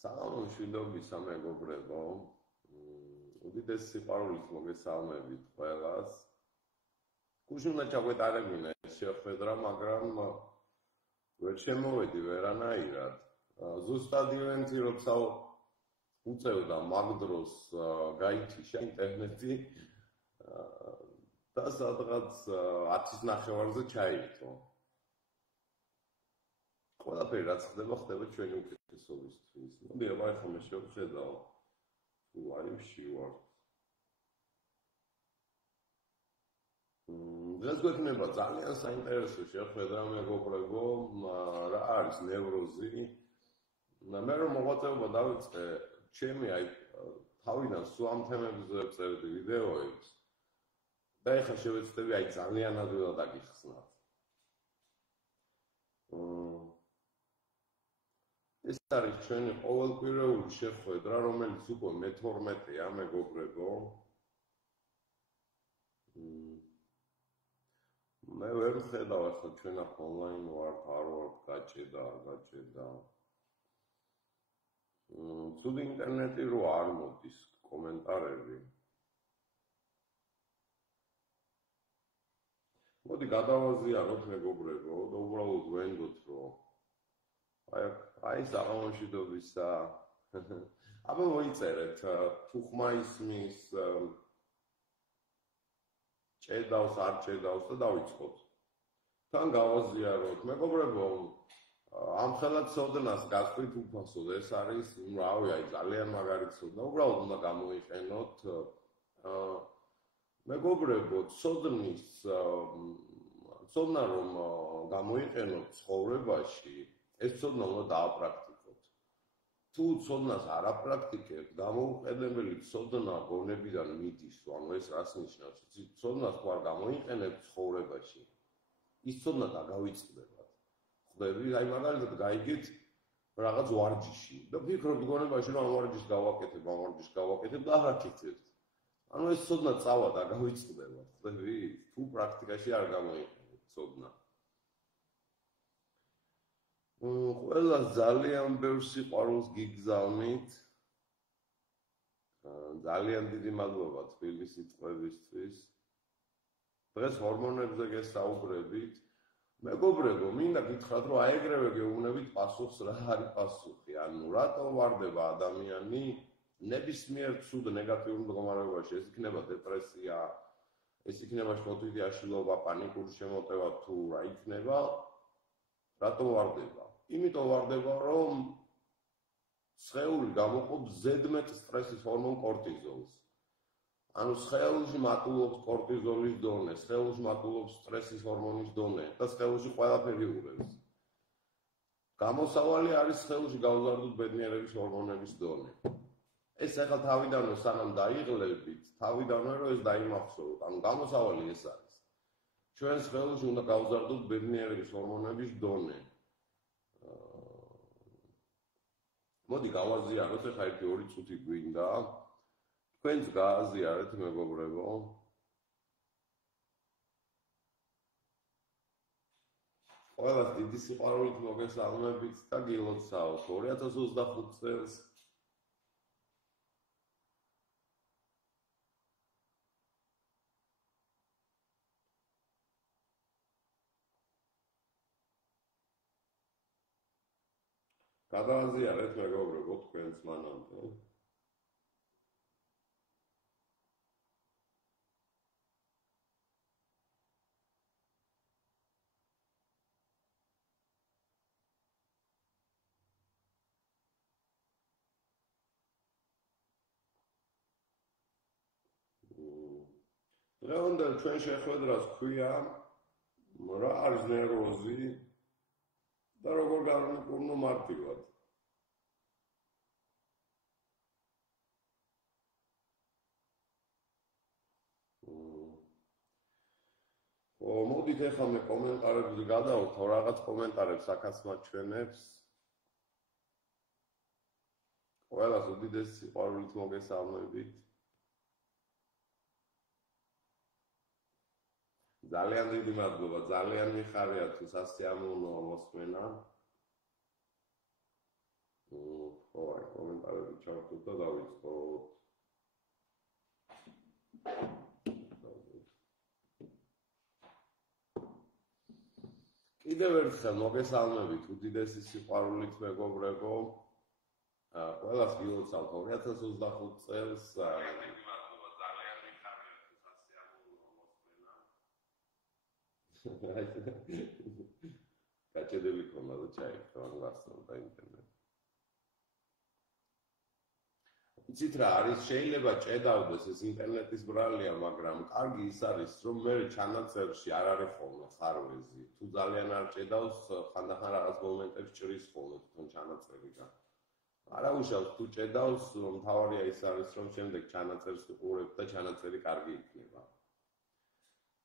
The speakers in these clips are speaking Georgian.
საღამო მშვიდობისა მეგობრებო, უდიდესი სიყვარულით მოგესალმებით ყველას. გუშინ უნდა ჩაგვეტარებინა ეს შეხვედრა, მაგრამ ვერ შემოვედი ვერანაირად. ზუსტად ივენთი როცა უწევდა მაგ დროს გაითიშა ინტერნეტი და სადღაც 10:30-ზე ჩაირთო. ყველაფერი რაც ხდება ჩვენი უკეთესობისთვის. მოდი აბა ახლა მე შევხედავ თუ ლაივში ვარ. დღეს გვექნება ძალიან საინტერესო შეხვედრა მეგობრებო, რა არის ნევროზი. მე რომ მოღვაწეობა დავიწყე, ჩემი თავიდან სულ ამ თემებზე წერდი ვიდეოებს და ეხლა შევეცდები ძალიან ადვილად აგიხსნათ. ეს არის ჩვენი ყოველკვირეული შეხვედრა, რომელიც უკვე მე-12-ია მეგობრებო. მე ვერ ვხედავ ახლა ჩვენ ახლა ონლაინ ვართ, არ ვართ, გაჭედა, არ გაჭედა. ცუდი ინტერნეტი რო არ მოდის კომენტარები. მოდი გადავაზიაროთ მეგობრებო და უბრალოდ ვენდოთ რომ აი საღამო მშვიდობისა. აბა მოიწერეთ თუ ხმა ისმის ჭედავს არ ჭედავს და დავიწყოთ. თან გავაზიაროთ მეგობრებო, ამ ხელად ცოდნას გასწრით უფასოდ, ეს არის რავი, აი ძალიან მაგარი ცოდნა, უბრალოდ უნდა გამოიყენოთ. მეგობრებო, ცოდნა რომ გამოიყენოთ ცხოვრებაში, ეს ცოდნა უნდა დააპრაქტიკოთ. თუ ცოდნას არ აპრაქტიკებთ, გამოუყენებელი ცოდნა გონებიდან მიდის, ანუ ეს რას ნიშნავს? ცოდნას თუ არ გამოიყენებთ ცხოვრებაში, ის ცოდნა დაგავიწყდებათ. ხვდები, აი მაგალითად გაიგეთ რაღაც ვარჯიში და ფიქრობთ გონებაში რომ ამ ვარჯიშს გავაკეთებ და არ აკეთებთ. ანუ ეს ცოდნა წავა დაგავიწყდებათ, ხვდები? თუ პრაქტიკაში არ გამოიყენებთ ცოდნა. ყველას ძალიან ბევრ სიყვარულს გიგზავნით. ძალიან დიდი მადლობა თბილისის წყლებისთვის. დღეს ჰორმონებზე გესაუბრებით. მეგობრებო, მინდა გითხრათ, რომ აეგრევე გეუბნებით პასუხს, რა არის პასუხი. ანუ რატო ვარდება ადამიანი ნებისმიერ ცუდ ნეგატიურ მდგომარეობაში? ეს იქნება დეპრესია, ეს იქნება შთოთვითი აშლილობა, პანიკური შემოტევა თუ რა იქნება. რატო ვარდება? იმიტომ ვარდება, რომ სხეული გამოყოფს ზედმეტ სტრესის ჰორმონ კორტიზოლს. ანუ სხეულში მატულობს კორტიზოლის დონე, სხეულში მატულობს სტრესის ჰორმონის დონე და სხეულში ყველაფერი ურევს. გამოსავალი არის სხეულში გავზარდოთ ბედნიერების ჰორმონების დონე. ეს ახლა თავიდანვე სანამ დაიღლებით, თავიდანვე რომ ეს დაიმახსოვროთ, ანუ გამოსავალი ეს არის. ჩვენ სხეულში უნდა გავზარდოთ ბედნიერების ჰორმონების დონე. მოდი გავაზიაროთ, ახლა 1-2 წუთი გვინდა. თქვენც გააზიარეთ მეგობრებო. ყველას დიდი სიყვარულით მოგესალმებით და გილოცავთ 2025 წელს. გადააზიარეთ მეგობრებო თქვენს მანამდე. დღევანდელ ჩვენ შეხვედრას ქვია რა არის ნევროზი და როგორ განვიკურნო მარტივად. მოდით ახლა მე კომენტარებზე გადავთო, რაღაც კომენტარებს აქაც მაჩვენებს. ყველას უდიდესი სიყვარულით მოგესალმებით. ძალიან დიდი მადლობა, ძალიან მიხარია თუ სასიამოვნოა მოსმენა. ხო, აი კომენტარები ჩავთვლით და დავიწყოთ. კიდევ ერთხელ მოგესალმებით უდიდესი სიყვარულით მეგობრებო. ყველას გილოცავთ 2025 წელს. გაჭედილი ქონა და ჩაიქცა გასწავლ და ინტერნეტ. იცით რა არის, შეიძლება ჭედავდეს ეს ინტერნეტის ბრალია, მაგრამ კარგი ის არის, რომ მე ჩანაწერში არ არის ხოლმე ხარვეზი. თუ ძალიან არ ჭედავს, ხანდახან რაღაც მომენტებში ჭრის ხოლმე თვითონ ჩანაწერიდან. არა უშავს, თუ ჭედავს, მთავარია ის არის, რომ შემდეგ ჩანაწერს უყურებ და ჩანაწერი კარგი იქნება.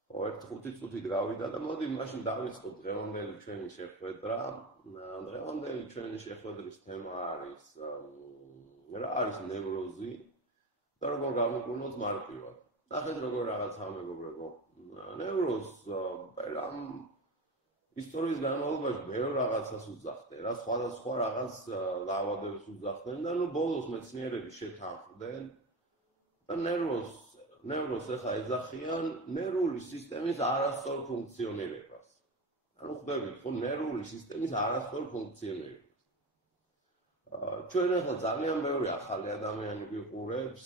ხო, 1-5 წუთით გავიდა და მოდი მაშინ დავიწყოთ დღევანდელი ჩვენი შეხვედრა. დღევანდელი ჩვენი შეხვედრის თემა არის რა არის ნევროზი და როგორ გავიკუნოთ მარტივად. ნახეთ როგორ რაღაცა მეგობრებო. ნევროზს ამ ისტორიის განმავლობაში ბევრ რაღაცას უძახდნენ, რა სხვადასხვა რაღაც დაავადებებს უძახდნენ და ნუ ბოლოს მეცნიერები შეთანხმდნენ და ნევროზს ახლა ეძახიან ნერვული სისტემის არასწორ ფუნქციონირებას. ანუ ხვდებით, ხო, ნერვული სისტემის არასწორ ფუნქციონირებას. ჩვენ ახლა ძალიან ბევრი ახალი ადამიანი გვიყურებს,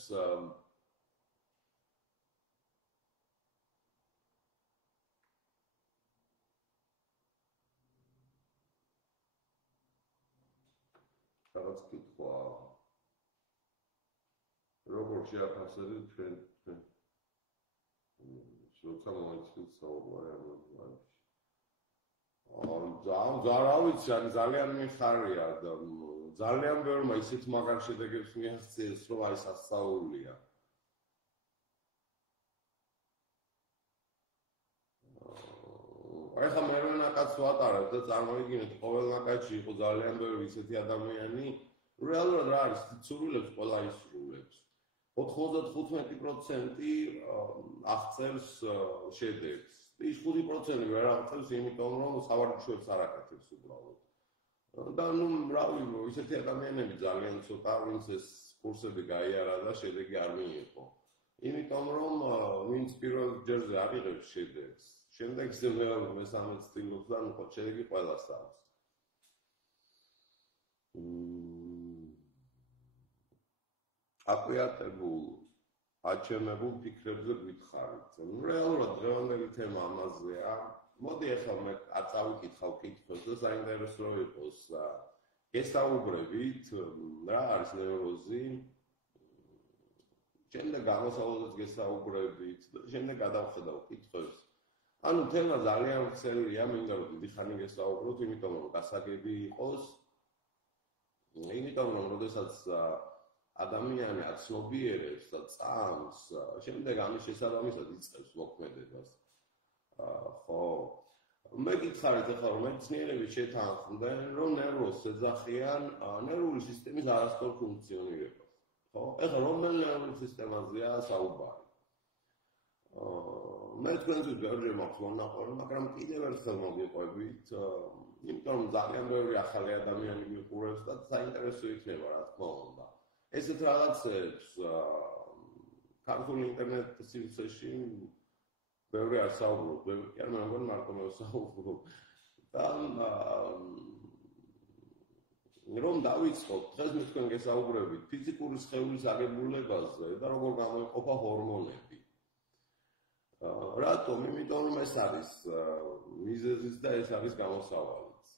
რაღაც კითხვა როგორ შეაფასებთ ჩვენ როცა მოიცით საუბარი ამ პრობლემებში. რა ვიცი, ძალიან მიხარია და ძალიან ბევრმა ისეთ მაგარ შედეგებს მიაღწიეს, რომ აი სასწაულია. აი ხა მე რანაკაც ვატარებ და წარმოიდგინეთ, ყოველ ნაკადში იყო ძალიან ბევრი ისეთი ადამიანი, რეალურად რა არის, სრულებს ყველა ისრულებს. 95% აღწერს შედეგს. ის 5% ვერ აღწერს, იმიტომ რომ სავარჯიშოებს არ აკეთებს უბრალოდ. და ნუ რავი, ისეთი ადამიანები ძალიან ცოტა, ვინც ეს კურსები გაიარა და შედეგი არ მიიღო. იმიტომ რომ ვინც პირველ ჯერზე არ იღებს შედეგს, შემდეგზე მეორე მესამე ცდილობს და ნუ შედეგი ყველას აქვს. აკვიატებულ, აჩემებულ ფიქრებზე გითხარით. რეალურად დღევანდელი თემა ამაზეა. მოდი ახლა მე წავიკითხავ კითხვებს და საინტერესო იყოს. გესაუბრებით, რა არის ნევროზი. შემდეგ გამოსავალზეც გესაუბრებით და შემდეგ გადავხედავ კითხვებს. ანუ თემა ძალიან ვრცელია, მინდა რომ დიდი ხანი გესაუბროთ, იმიტომ რომ გასაგები იყოს. იმიტომ რომ როდესაც ადამიანი აცნობიერებს და წამს, შემდეგ ამის შესაბამისად იწყებს მოქმედებას. ხო, მე გითხარით ახლა რომ მეცნიერები შეთანხმდნენ, რომ ნევროზს ეძახიან ნერვული სისტემის არასწორ ფუნქციონირებას. ხო, ახლა რომელ ნერვულ სისტემაზეა საუბარი? მე თქვენთვის ბევრი მაქვს მონაყოლი, მაგრამ კიდევ ერთხელ მოგიყვებით, იმიტომ რომ ძალიან ბევრი ახალი ადამიანი მიყურებს და საინტერესო იქნება, რა თქმა უნდა. ესეთ რაღაცებს ქართულ ინტერნეტ სივრცეში ბევრი არ საუბრობ, კი არ მეგონა მარტო მე საუბრობ. და რომ დავიწყოთ, დღეს მე თქვენ გესაუბრებით ფიზიკური სხეულის აგებულებაზე და როგორ გამოიყოფა ჰორმონები. რატომ? იმიტომ რომ ეს არის მიზეზიც და ეს არის გამოსავალიც.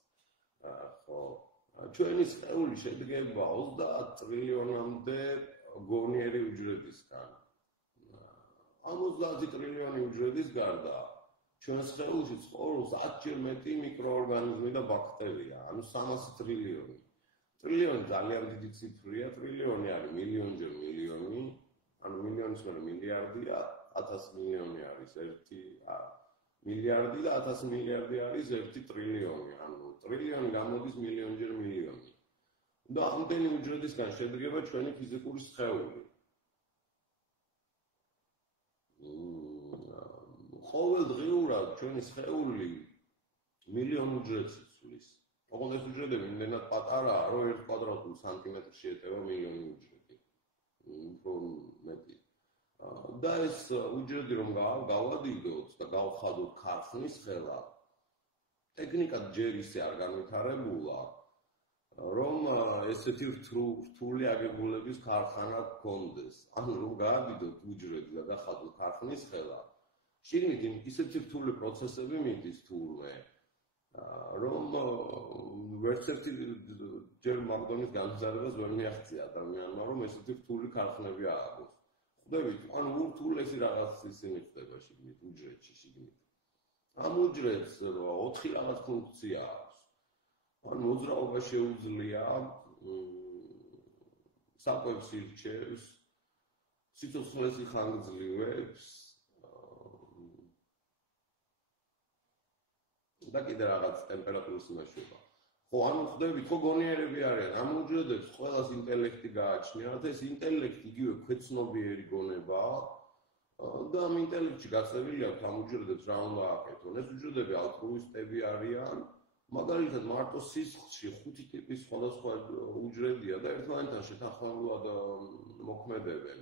ხო. ჩვენი სხეული შედგება 30 ტრილიონამდე გონიერი უჯრედისგან. ამ 30 ტრილიონი უჯრედის გარდა ჩვენ სხეულში ცხოვრობს 10-ჯერ მეტი მიკროორგანიზმი და ბაქტერია, ანუ 300 ტრილიონი. ტრილიონი ძალიან დიდი ციფრია, ტრილიონი არის მილიონჯერ მილიონი, ანუ მილიონის მერე მილიარდია, 1000 მილიონი არის 1 მილიარდი და 1000 მილიარდი არის 1 ტრილიონი, ანუ ტრილიონი გამოდის მილიონჯერ მილიონი. და ამდენი უჯრედისგან შედგება ჩვენი ფიზიკური სხეული. ყოველდღიურად ჩვენი სხეული მილიონ უჯრედს იცვლის. ოღონდ ეს უჯრედები იმდენად პატარაა, რომ 1 კვადრატულ სანტიმეტრში ეტევა მილიონი უჯრედი. უფრო მეტი. და ეს უჯრედი რომ გავადიდოთ და გავხადოთ ქარხნის ხელა, ტექნიკად ჯერ ისე არ განვითარებულა, რომ ესეთი რთული აგებულების ქარხანა გქონდეს. ანუ რომ გაადიდოთ უჯრედი და გახადოთ ქარხნის ხელა, შიგნით ისეთი რთული პროცესები მიდის თურმე, რომ ვერც ერთი ჯერ მაგდონის განვითარებას ვერ მიაღწია ადამიანმა, რომ ესეთი რთული ქარხნები ააგოს. ხვდებით, ანუ ურთულესი რაღაც ისინი ხდება შიგნით უჯრედში შიგნით. ამ უჯრედს 4 რაღაც ფუნქცია აქვს. ანუ მოძრაობა შეუძლია, საკვებს ირჩევს, სიცოცხლეს იხანგრძლივებს და კიდე რაღაც ტემპერატურის იმეშვება. ხო, ანუ ხვდებით, ხო გონიერები არიან, ამ უჯრედებს ყველას ინტელექტი გააჩნიათ, ეს ინტელექტი იგივე ქვეცნობიერი გონებაა და ამ ინტელექტში გაწევილი აქვს ამ უჯრედებს რა უნდა აკეთონ. ეს უჯრედები ალტრუისტები არიან, მაგალითად მარტო სისხლში 5 ტიპის სხვადასხვა უჯრედია და ერთმანეთთან შეთანხმებულად მოქმედებენ.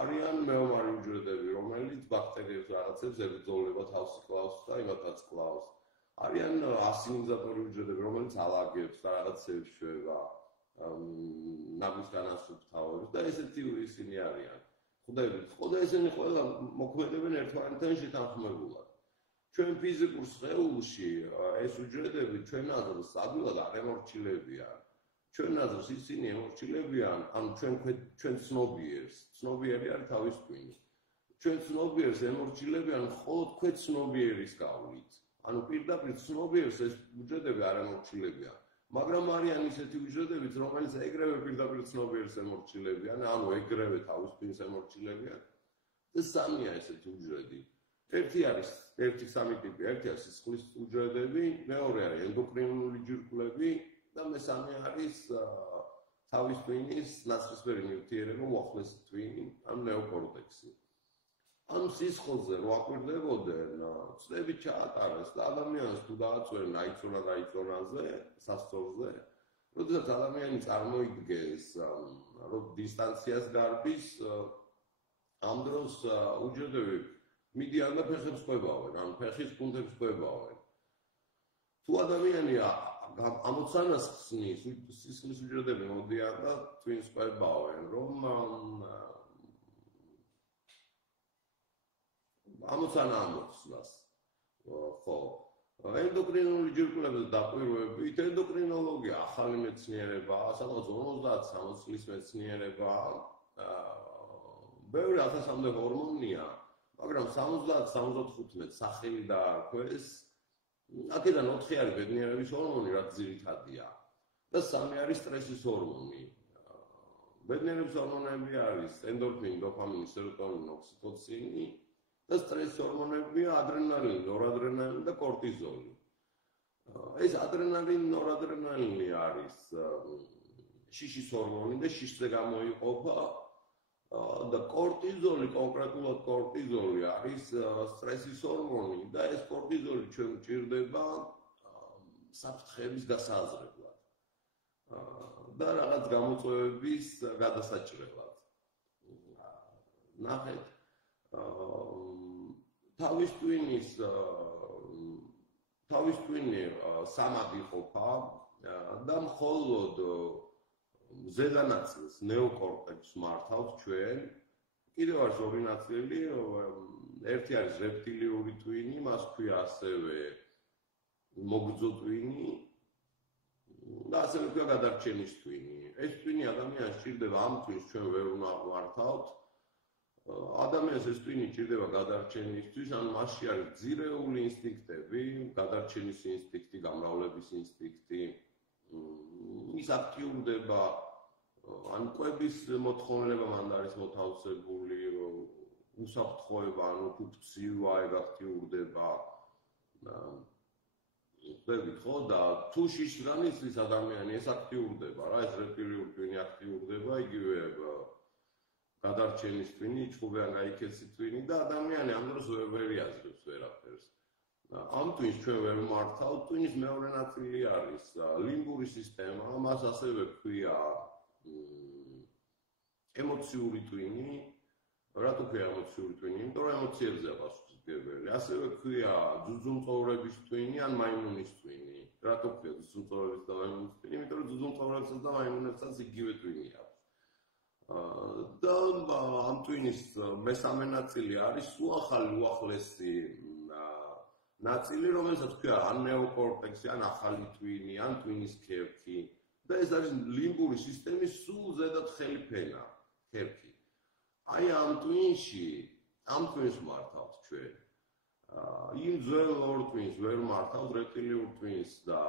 არიან მეომარი უჯრედები, რომელიც ბაქტერიებს რაღაცებს ებრძოლება, თავს კლავს და იმათაც კლავს. არიან ასიმილიზატორი უჯრედები, რომელიც ალაგებს და რაღაცებს შვება, ნაგვის განასუფთავებს და ესეთი ისინი არიან. ხვდებით, ხო და ესენი ყველა მოქმედებენ ერთმანეთთან შეთანხმებულად. ჩვენ ფიზიკურ სხეულში ეს უჯრედები ჩვენ აზრს ადვილად არ ემორჩილებიან. ჩვენ აზრს ისინი ემორჩილებიან, ანუ ჩვენ ცნობიერს, ცნობიერი არის თავის ტვინი. ჩვენ ცნობიერს ემორჩილებიან მხოლოდ ქვეცნობიერის გავლით. ანუ პირდაპირ ცნობიერს ეს უჯრედები არ ემორჩილებიან. მაგრამ არიან ისეთი უჯრედებიც, რომელიც ეგრევე პირდაპირ ცნობიერს ემორჩილებიან, ანუ ეგრევე თავის ტვინს ემორჩილებიან. და სამია ესეთი უჯრედი. ერთი სამი ტიპი, ერთი არის სისხლის უჯრედები, მეორე არის ენდოკრინული ჯირკვლები და მესამე არის თავის ტვინის ნაცრისფერი ნივთიერება, უახლესი ტვინი, ან ნეოკორტექსი. ამ სისხლზე რო აკვირდებოდნენ, ცდები ჩაატარეს და ადამიანს თუ დააწვევენ აიწონაზე, სასწორზე, როდესაც ადამიანი წარმოიდგეს, რომ დისტანციას გარბის, ამ დროს უჯრედები მიდიან და ფეხებს ხვებავენ, ან ფეხის კუნთებს ხვებავენ. თუ ადამიანი ამოცანას ხსნის, სისხლის უჯრედები მოდიან და ტვინს ხვებავენ, რომ ამოცანა ამოხსნას. ხო. ენდოკრინული ჯირკვლების დაკვირვებით, ენდოკრინოლოგია ახალი მეცნიერებაა, სადღაც 50-60 წლის მეცნიერებაა. ბევრი 1000-მდე ჰორმონია, მაგრამ 70-75 სახელი დაარქვეს. აქედან 4 არის ბედნიერების ჰორმონი, რაც ძირითადია. და 3 არის სტრესის ჰორმონი. ბედნიერების ჰორმონები არის ენდორფინი, დოფამინი, სეროტონინი, ოქსიტოცინი. და სტრესის ჰორმონებია ადრენალინი, ნორადრენალინი და კორტიზოლი. ეს ადრენალინი, ნორადრენალინი არის შიშის ჰორმონი და შიშზე გამოიყოფა და კორტიზოლი, კონკრეტულად კორტიზოლი არის სტრესის ჰორმონი და ეს კორტიზოლი ჩვენ გვჭირდება საფრთხეების გასააზრებლად და რაღაც გამოწვევების გადასაჭრელად. ნახეთ, თავის ტვინი სამად იყოფა და მხოლოდ ზედა ნაწილს ნეოკორტექსს მართავს ჩვენ. კიდევ არის ორი ნაწილი, ერთი არის რეპტილიური ტვინი, მას ქვია ასევე მოგრძო ტვინი და ასევე ქვია გადარჩენის ტვინი. ეს ტვინი ადამიანს სჭირდება, ამ ტვინს ჩვენ ვერ უნდა ვართავთ. ადამიანს ეს ტვინი ჭირდება გადარჩენისთვის, ანუ მასში არის ძირეული ინსტინქტები, გადარჩენის ინსტინქტი, გამრავლების ინსტინქტი. ის აქტიურდება, ანუ კვების მოთხოვნილება მანდ არის მოთავსებული, უსაფრთხოება, ანუ თუ ქცევა ეგ აქტიურდება. ხვდებით ხო და თუ შიშრან იცის ადამიანი, ეს აქტიურდება რა, ეს რეპტილიური ტვინი აქტიურდება, იგივე გადარჩენის ტვინი, ჭუბიან გაიქეცი ტვინი და ადამიანი ამ დროს ვერ იაზრებს ვერაფერს. ამ twins ჩვენ ვერ მართავთ, twins მეორე ნაწილი არის ლიმბური სისტემა, მას ასევე ქვია ემოციური twini, რატო ქვია ემოციური twini? იმიტომ რომ ემოციებზეა პასუხისმგებელი. ასევე ქვია ძუძუმწოვრების twini ან მაიმუნის twini. რატო ქვია ძუძუმწოვრების და მაიმუნის twini? იმიტომ რომ ძუძუმწოვრებსაც და მაიმუნებსაც იგივე twini აქვს. და ამ twinis მესამე ნაწილი არის უახალი უახლესი ნაწილი, რომელსაც ქვია ან ნეოკორტექსი, ან ახალი twini, ან twinis ქერქი. და ეს არის ლიმბური სისტემის სულ ზედათ ხელი ფენა, ქერქი. აი ამ twins მართავთ ჩვენ. იმ ძველ ორ twins ვერ მართავთ, რეპტილიურ twins და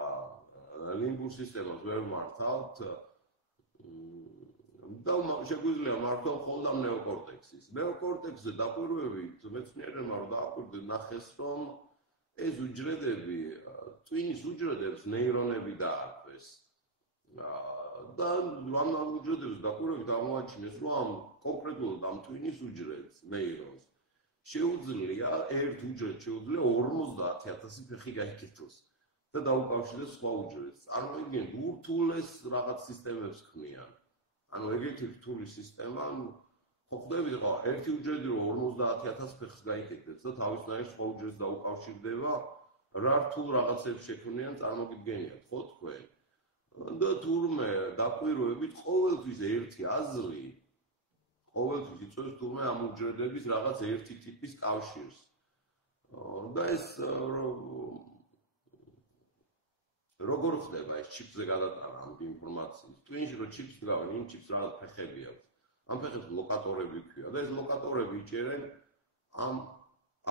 ლიმბურ სისტემას ვერ მართავთ. და შეგვიძლია მართო მხოლოდ ამ ნეოკორტექსის. ნეოკორტექსზე დაკვირვებით მეცნიერებმა რომ დააკვირდნენ ნახეს რომ ეს უჯრედები twinis უჯრედებს ნეირონები დაარქვეს. და ამ უჯრედებს დაკვირვებით აღმოაჩინეს რომ ამ კონკრეტულად ამ twinis უჯრედს ნეირონს შეუძლია ერთ უჯრედს შეუძლია 50000 ფეხი გაიქეთოს და დაუკავშირდეს სხვა უჯრედს. წარმოიდგინეთ ურთულეს რაღაც სისტემებს ქმნიან. ანუ ეგეთი რთული სისტემა, ხო ხვდებით ხო, ერთი უჯრედი რომ 50000 ფეხს გაიქეთებს და თავისნაირ სხვა უჯრედს დაუკავშირდება, რა რთულ რაღაცებს შექმნიან წარმოგიდგენიათ, ხო თქვენ? და თურმე დაკვირვებით ყოველთვის ერთი აზრი, ყოველთვის იწვევს თურმე ამ უჯრედების რაღაც ერთი ტიპის კავშირს. და ეს როგორ ხდება ეს ჩიპზე გადატანა ამ ინფორმაციის? twins რო ჩიპს დგავენ, იმ ჩიპს რაღაც ფეხები აქვს. ამ ფეხებს ლოკატორები ქვია და ეს ლოკატორები იჭერენ ამ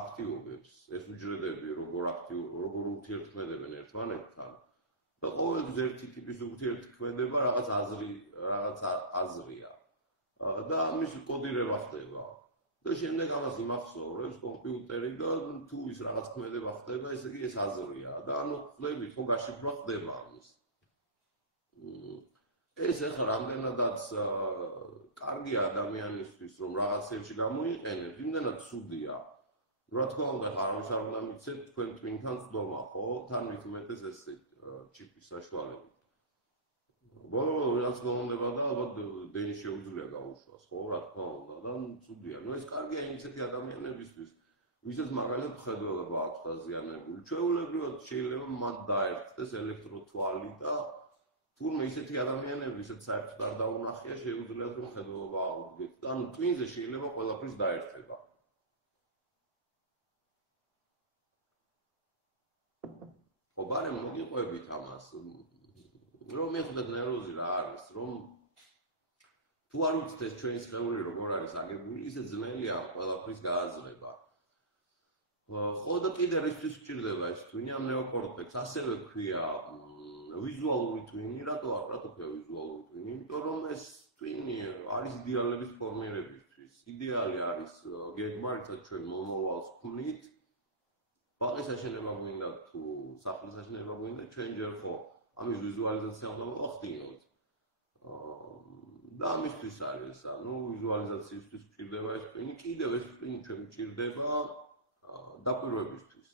აქტივობებს. ეს უჯრედები როგორ ურთიერთქმედებენ ერთმანეთთან და ყოველთვის ერთი ტიპის ურთიერთქმედება რაღაც აზრია. და ამის კოდირება ხდება. და შემდეგ ამას იმახსოვრებს კომპიუტერი და თუ ის რაღაც ქმედება ხდება, ესე იგი ეს აზრია და ანუ ხვდებით ხო გაშიფრვა ხდება ამის. ეს ახლა რამდენადაც კარგია ადამიანისთვის რომ რაღაცებში გამოიყენებს, იმდენად ცუდია. რა თქმა უნდა, არავის არ უნდა მიცეთ თქვენ twin-თან ცდომა, ხო? თან მithumetes ეს ჩიპის საშუალებით. ბოლო-ბოლო რაც მომდება და ალბათ დენი შეუძლია გაუშვას, ხო, რა თქმა უნდა და ცუდია. ნუ ეს კარგია ისეთი ადამიანებისთვის, ვისაც მაგალითად მხედველობა აქვს დაზიანებული. ჩვეულებრივად შეიძლება მათ დაერთდეს ელექტროთვალი და თურმე ისეთი ადამიანები, ვისაც საერთოდ არ დაუნახია, შეუძლიათ რომ მხედველობა აუდგეთ. და ანუ twins-ზე შეიძლება ყველაფრის დაერთება. ხო, ბარემ მოგიყვებით ამას. რომ მეხდეთ ნევროზი რა არის, რომ თუ არ ვიცით ეს ჩვენი სხეული როგორ არის აგებული, ისე ძნელია ყველაფრის გააზრება. ხო და კიდე რისთვის გვჭირდება ეს twini ამ ნეოკორტექს, ასევე ქვია ვიზუალური twini, რატო ქვია ვიზუალური twini? იმიტომ რომ ეს twini არის იდეალების ფორმირებისთვის. იდეალი არის გეგმა, რითაც ჩვენ მომავალს ქმნით. ბაღის აშენება გვინდა თუ სახლის აშენება გვინდა, ჩვენ ჯერ ხო ამის ვიზუალიზაცია უნდა მოახდინოთ. და ამისთვის არის, ანუ ვიზუალიზაციისთვის გვჭირდება ეს twini, კიდევ ეს twini ჩვენ გვჭირდება დაკვირვებისთვის.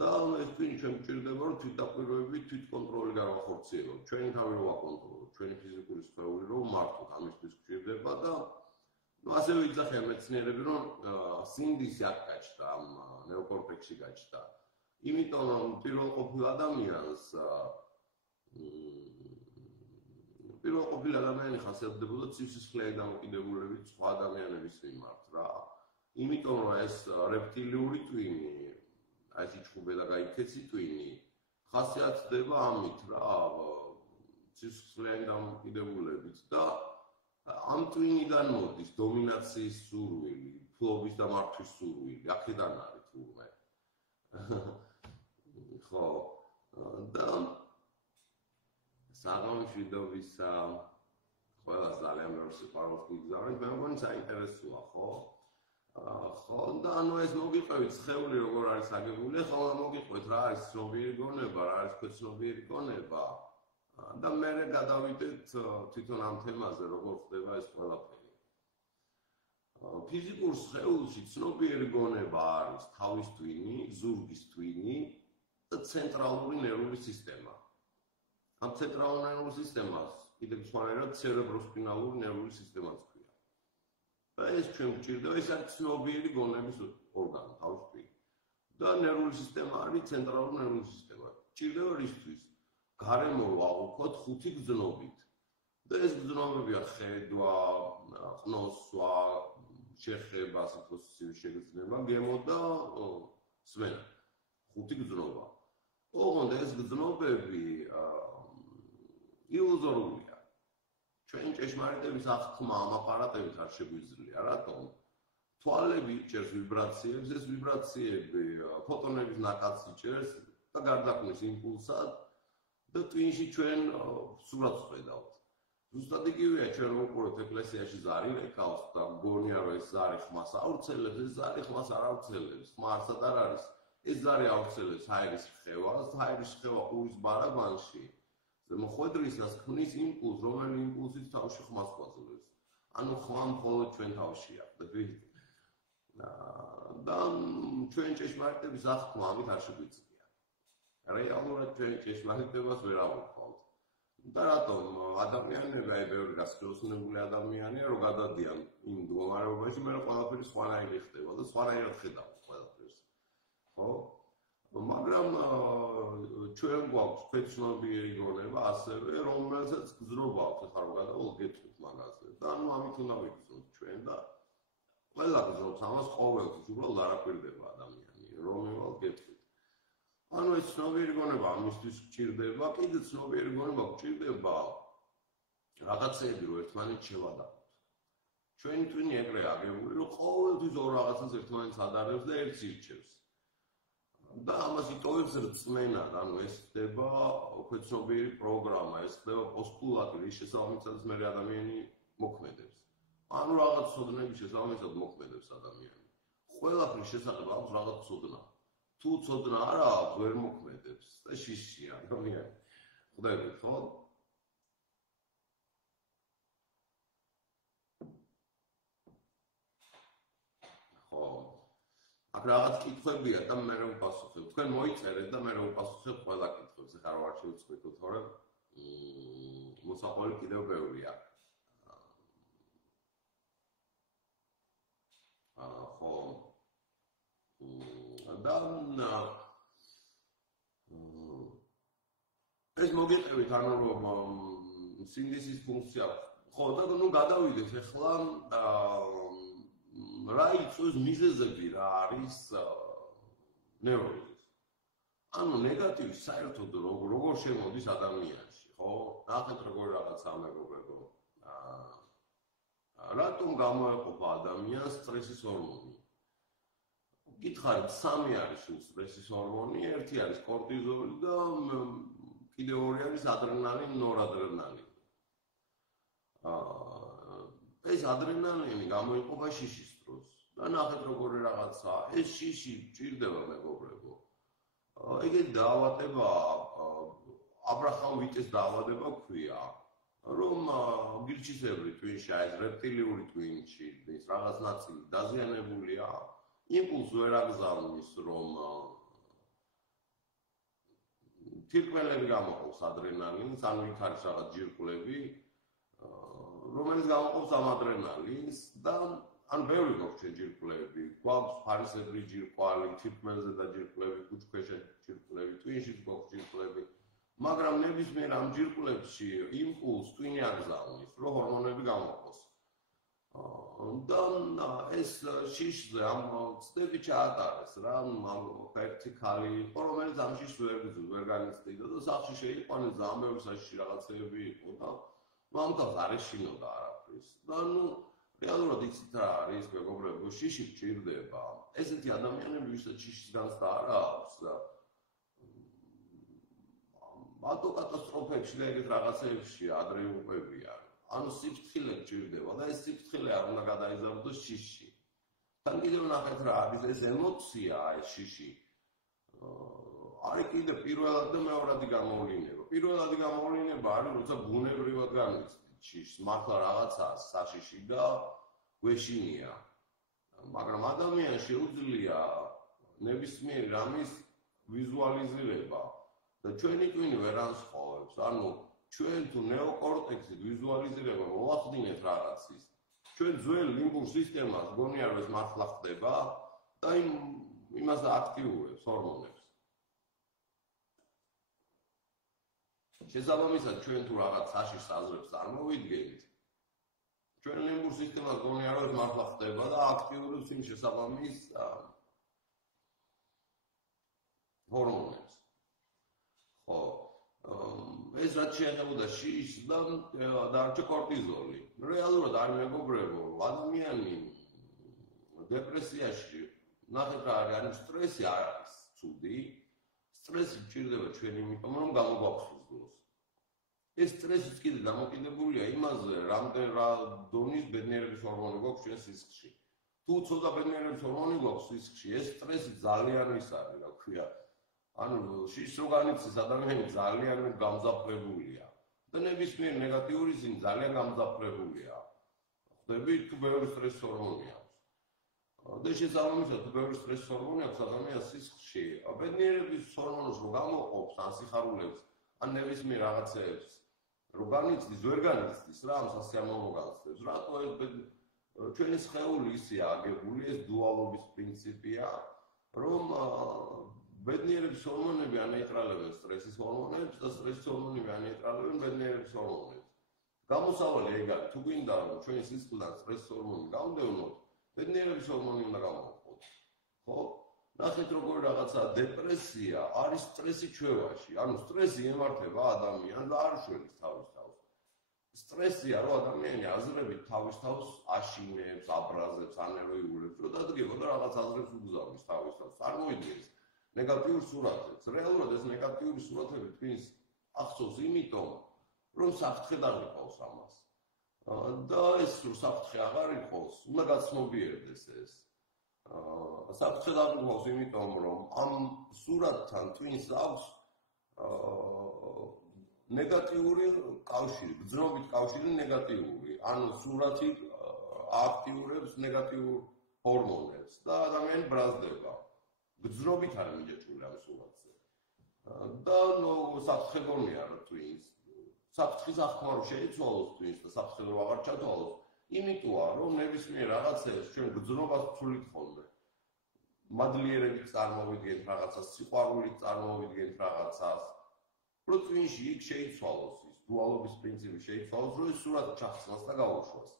და ეს twini ჩვენ გვჭირდება, რომ თვითდაკვირვებით, თვითკონტროლი გავახორციელოთ. ჩვენი თავი რო ვაკონტროლოთ, ჩვენი ფიზიკური სხეული რო ვმართოთ, ამისთვის გვჭირდება და ასევე იძახიან მეცნიერები, რომ სინდისი აქ გაჩნდა, ამ ნეოკორტექსში გაჩნდა. იმიტომ რომ პირველყოფილ ადამიანს ადამიანი ხასიათდებოდა ცივსისხლიანი დამოკიდებულებით სხვა ადამიანების მიმართ რა. იმიტომ რომ ეს რეპტილიური twini, ეს იჭხუბე და გაიქეცი twini, ხასიათდება ამით რა, ცივსისხლიანი დამოკიდებულებით და ამ twini-დან მოდის დომინაციის სურვილი, ფლობის და მართვის სურვილი, აქედან არის თურმე. ხო, და საღამოშვიდობისა ყველა ძალიან ბევრ სიყვარულს გვიგზავნით, მე მგონი საინტერესოა, ხო? ხო, და ანუ ეს მოგიყვებით სხეული როგორ არის აგებული, ხოლმე მოგიყვებით რა არის ცნობიერი გონება, რა არის ქვეცნობიერი გონება და მერე გადავიდეთ თვითონ ამ თემაზე, როგორ ხდება ეს ყველაფერი. ფიზიკურ სხეულში ცნობიერი გონება არის თავის ტვინი, ზურგის ტვინი და ცენტრალური ნერვული სისტემა. ამ ცენტრალურ ნერვულ სისტემას კიდევ სხვანაირად ცერებროსპინალური ნერვული სისტემაც ქვია. და ეს ჩვენ გვჭირდება, ეს არის ცნობიერი გონების ორგანო თავის ტვინი. და ნერვული სისტემა არის ცენტრალური ნერვული სისტემა. ჭირდება რისთვის? გარემო ვაღუქოთ 5 გზნობით. და ეს გზნობებია ხედვა, ყნოსვა, შეხრება, სიტყვისის შეგრძნება, გემო და სმენა. 5 გზნობა. ოღონდ ეს გზნობები ილუზორულია. ჩვენ ჭეშმარიტების აღქმა ამ აპარატებით არ შეგვიძლია, რატომ? თვალები იჭერს ვიბრაციებს, ეს ვიბრაციები ფოტონების ნაკადს იჭერს და გარდაქმნის იმპულსად და ტვინში ჩვენ სურათს ხედავთ. ზუსტად იგივეა ჩვენ ვუყურებთ ეკლესიაში ზარი რეკავს და მგონია რომ ეს ზარი ხმას ავრცელებს, ეს ზარი ხმას არ ავრცელებს, ხმა არსად არ არის. ეს ზარი ავრცელებს ჰაერის ხევას, ჰაერის ხევა ყურის ბარაბანში მოხვედრისას ქმნის იმპულსს, რომელიც იმპულსით თავში ხმას გვაძლევს. ანუ ხმა მხოლოდ ჩვენ თავშია. და ჩვენ ჭეშმარიტების აღქმა ამით არ შეგვიძლია. რეალურად ჩვენ ჭეშმარიტებას ვერ ავუქვალთ. და რატომ ადამიანები, აი ბევრი გასწრებული ადამიანია, რომ გადადიან იმ მდგომარეობაში, მაგრამ ყველაფერი სხვანაირი ხდება და სხვანაირად ხედავთ ყველაფერს. ხო? მაგრამ ჩვენ გვაქვს ფეცნობიერი გონება ასევე, რომელსაც გზნობა აქვს, ახლა რომ გადავგეთქვით მაგაზე. და ანუ ამით უნდა ვიგრძნოთ ჩვენ და ყველა გზნობს ამას ყოველთვის, უბრალოდ არ აკვირდება ადამიანი, რომ ევალ გეთქვით. ანუ ეს ცნობიერი გონება ამისთვის გჭირდება, კიდე ცნობიერი გონება გჭირდება რაღაცეები, რომ ერთმანეთს შევადაროთ. ჩვენი ტვინი ეგრე აგებული, რომ ყოველთვის ორ რაღაცას ერთმანეთს ადარებს და ერთს ირჩევს. და ამას იტოვებს რწმენად, ანუ ეს ხდება უკვე ცნობიერი პროგრამა, ეს ხდება პოსტულატი, რის შესაბამისად მე ადამიანი მოქმედებს. ანუ რაღაც ცოდნების შესაბამისად მოქმედებს ადამიანი. ყველაფრის შესახებ აქვს რაღაც ცოდნა. თუ ცოდნა არ აქვს, ვერ მოქმედებს და შიშია ადამიანი. ხვდებით, ხო? ხო. აქ რაღაც კითხვებია და მე რა ვპასუხებ. თქვენ მოიწერეთ და მე რა ვპასუხებ ყველა კითხვებს. ეხლა რა არ შევწყვეტო, თორემ მოსაყოლი კიდევ ბევრია. ხო. და ეს მოგეტევით, ანუ რომ სინდისის ფუნქცია. ხო, და ნუ გადავიდეთ ახლა რა იწვევს მიზეზები რა არის ნევროზის. ანუ ნეგატივი საერთოდ როგორ შემოდის ადამიანში, ხო? ნახეთ როგორ რაღაცა მეგობრებო. რატომ გამოეყოფა ადამიანს სტრესის ჰორმონი? გითხარით, 3 არის სტრესის ჰორმონი, ერთი არის კორტიზოლი და კიდევ 2 არის ადრენალინი, ნორადრენალინი. ეს ადრენალინი გამოიყოფა შიშის დროს. და ნახეთ როგორი რაღაცაა. ეს შიში ჭირდება მეგობრებო. ეგეთი დაავადება აბრაჰამ ვიტეს დაავადება ქვია. რომ გირჩისებრი ტვინში, ეს რეპტილიური ტვინში, ეს რაღაც ნაწილი დაზიანებულია. იმპულს ვერ აგზავნის, რომ თირკმელები გამოყავს ადრენალინს, ანუ იქ არის რაღაც ჯირკვლები, რომელიც გამოყავს ამ ადრენალინს და ან ბევრი გვაქვს ჩვენ ჯირკვლები, გვაქვს ფარისებრი ჯირკვალი, თირკმელზე და ჯირკვლები, კუჭქვეშა ჯირკვლები, ტვინშიც გვაქვს ჯირკვლები, მაგრამ ნებისმიერ ამ ჯირკვლებში იმპულს ტვინი აგზავნის, რომ ჰორმონები გამოყოს. და ეს შიშზე ამ ცდები ჩაატარეს რა, ვერტიკალი იყო, რომელიც ამ შიშს ვერ განიცდიდა და სახლში შეიყვანეს ძალიან ბევრი საშიში რაღაცეები იყო და მამთავს არ ეშინოდა არაფრის. და ნუ რეალურად იცით რა არის, მეგობრებო, შიში გჭირდება. ესეთი ადამიანები, ვისაც შიშის განცდა არ აქვს და მარტო კატასტროფებში და ეგეთ რაღაცეებში ადრე უყვებიან. ანუ სიფრთხილე გჭირდება და ეს სიფრთხილე არ უნდა გადაიზარდოს შიში. თან კიდევ ნახეთ რა არის ეს ემოცია, ეს შიში. არის კიდე პირველად და მეორადი გამოვლინება. პირველადი გამოვლინება არის, როცა ბუნებრივად განიცდით შიშს, მართლა რაღაცაა საშიში და გვეშინია. მაგრამ ადამიანს შეუძლია ნებისმიერი რამის ვიზუალიზირება და ჩვენი ტვინი ვერ ანსხვავებს. ანუ ჩვენ თუ ნეოკორტექსით ვიზუალიზირება მოახდინეთ რაღაცის, ჩვენ ძველ ლიმბურ სისტემას გონია რომ ეს მართლა ხდება და იმას აქტიურებს ჰორმონებს. შესაბამისად ჩვენ თუ რაღაც საშიშ აზრებს წარმოვიდგენთ, ჩვენ ლიმბურ სისტემას გონია რომ ეს მართლა ხდება და აქტიურებს იმ შესაბამის ჰორმონებს. ხო, ეს რაც შეეხებოდა შიშს და დარჩა კორტიზოლი. რეალურად არ მეგობრებო, ადამიანი დეპრესიაში ნახეთ რა არის, ანუ სტრესი არ არის ცუდი. სტრესი ჭირდება ჩვენ იმიტომ, რომ გამოგვაქვსოს გულს. ეს სტრესიც კიდე დამოკიდებულია იმაზე, რამდენ რა დონის ბედნიერების ჰორმონი გვაქვს ჩვენ სისხლში. თუ ცოტა ბედნიერების ჰორმონი გვაქვს სისხლში, ეს სტრესი ძალიან ის არის, რა ქვია. ანუ შიშს რო განიცდის ადამიანი ძალიან გამძაფრებულია და ნებისმიერ ნეგატიური ზიმ ძალიან გამძაფრებულია. ხდები თუ ბევრი სტრესის ჰორმონი აქვს. და შესაბამისად თუ ბევრი სტრესის ჰორმონი აქვს ადამიანის სისხლში, ბედნიერების ჰორმონს რო გამოყოფს ან სიხარულებს, ან ნებისმიერ რაღაცებს რო განიცდის, ვერ განიცდის რა ამ სასიამოვნო განცდებს. რატო ეს ჩვენი სხეული ისეა აგებული, ეს დუალობის პრინციპია, რომ ბედნიერების ჰორმონები ანეიტრალებენ სტრესის ჰორმონებს და სტრესის ჰორმონები ანეიტრალებენ ბედნიერების ჰორმონებს. გამოსავალი ეგ არის, თუ გვინდა რომ ჩვენი სისხლიდან სტრესის ჰორმონი გავდევნოთ, ბედნიერების ჰორმონი უნდა გავმოყოთ. ხო? ნახეთ როგორ რაღაცა დეპრესია არის სტრესი ჩვევაში. ანუ სტრესი ემართება ადამიანს და არ შველის თავის თავს. სტრესია რომ ადამიანი აზრებით თავის თავს აშინებს, აბრაზებს, ანერვიულებს, რომ დადგება და რაღაც აზრებს უგზავნის თავის თავს. წარმოიდგინეთ ნეგატიურ სურათებს. რეალურად ეს ნეგატიური სურათები თქვენს ახსოვს იმიტომ, რომ საფრთხე არ იყავს ამას. და ეს საფრთხე აღარ იყოს, უნდა გაცნობიერდეს ეს. საფრთხე არ იყავს იმიტომ, რომ ამ სურათთან twins აქვს ნეგატიური კავშირი, ბრძნობით კავშირი ნეგატიური. ანუ სურათი აქტიურებს ნეგატიურ ჰორმონებს და ადამიანი ბრაზდება. ბრძნობით არ მიჯეჭვილი ამ სურათზე. და საფრთხე გონია რა twins. საფრთხის ახმა რომ შეიცვალოს twins და საფრთხე რომ აღარ ჩათვალოს, იმიტოა რომ ნებისმიერ რაღაცებს ჩვენ ბრძნობას ვთვლით ხოლმე. მადლიერებით წარმოვიდგენთ რაღაცას, სიყვარულით წარმოვიდგენთ რაღაცას. რომ twinში იქ შეიცვალოს ის დუალობის პრინციპი შეიცვალოს, რომ ეს სურათი ჩახსნას და გაუშვას.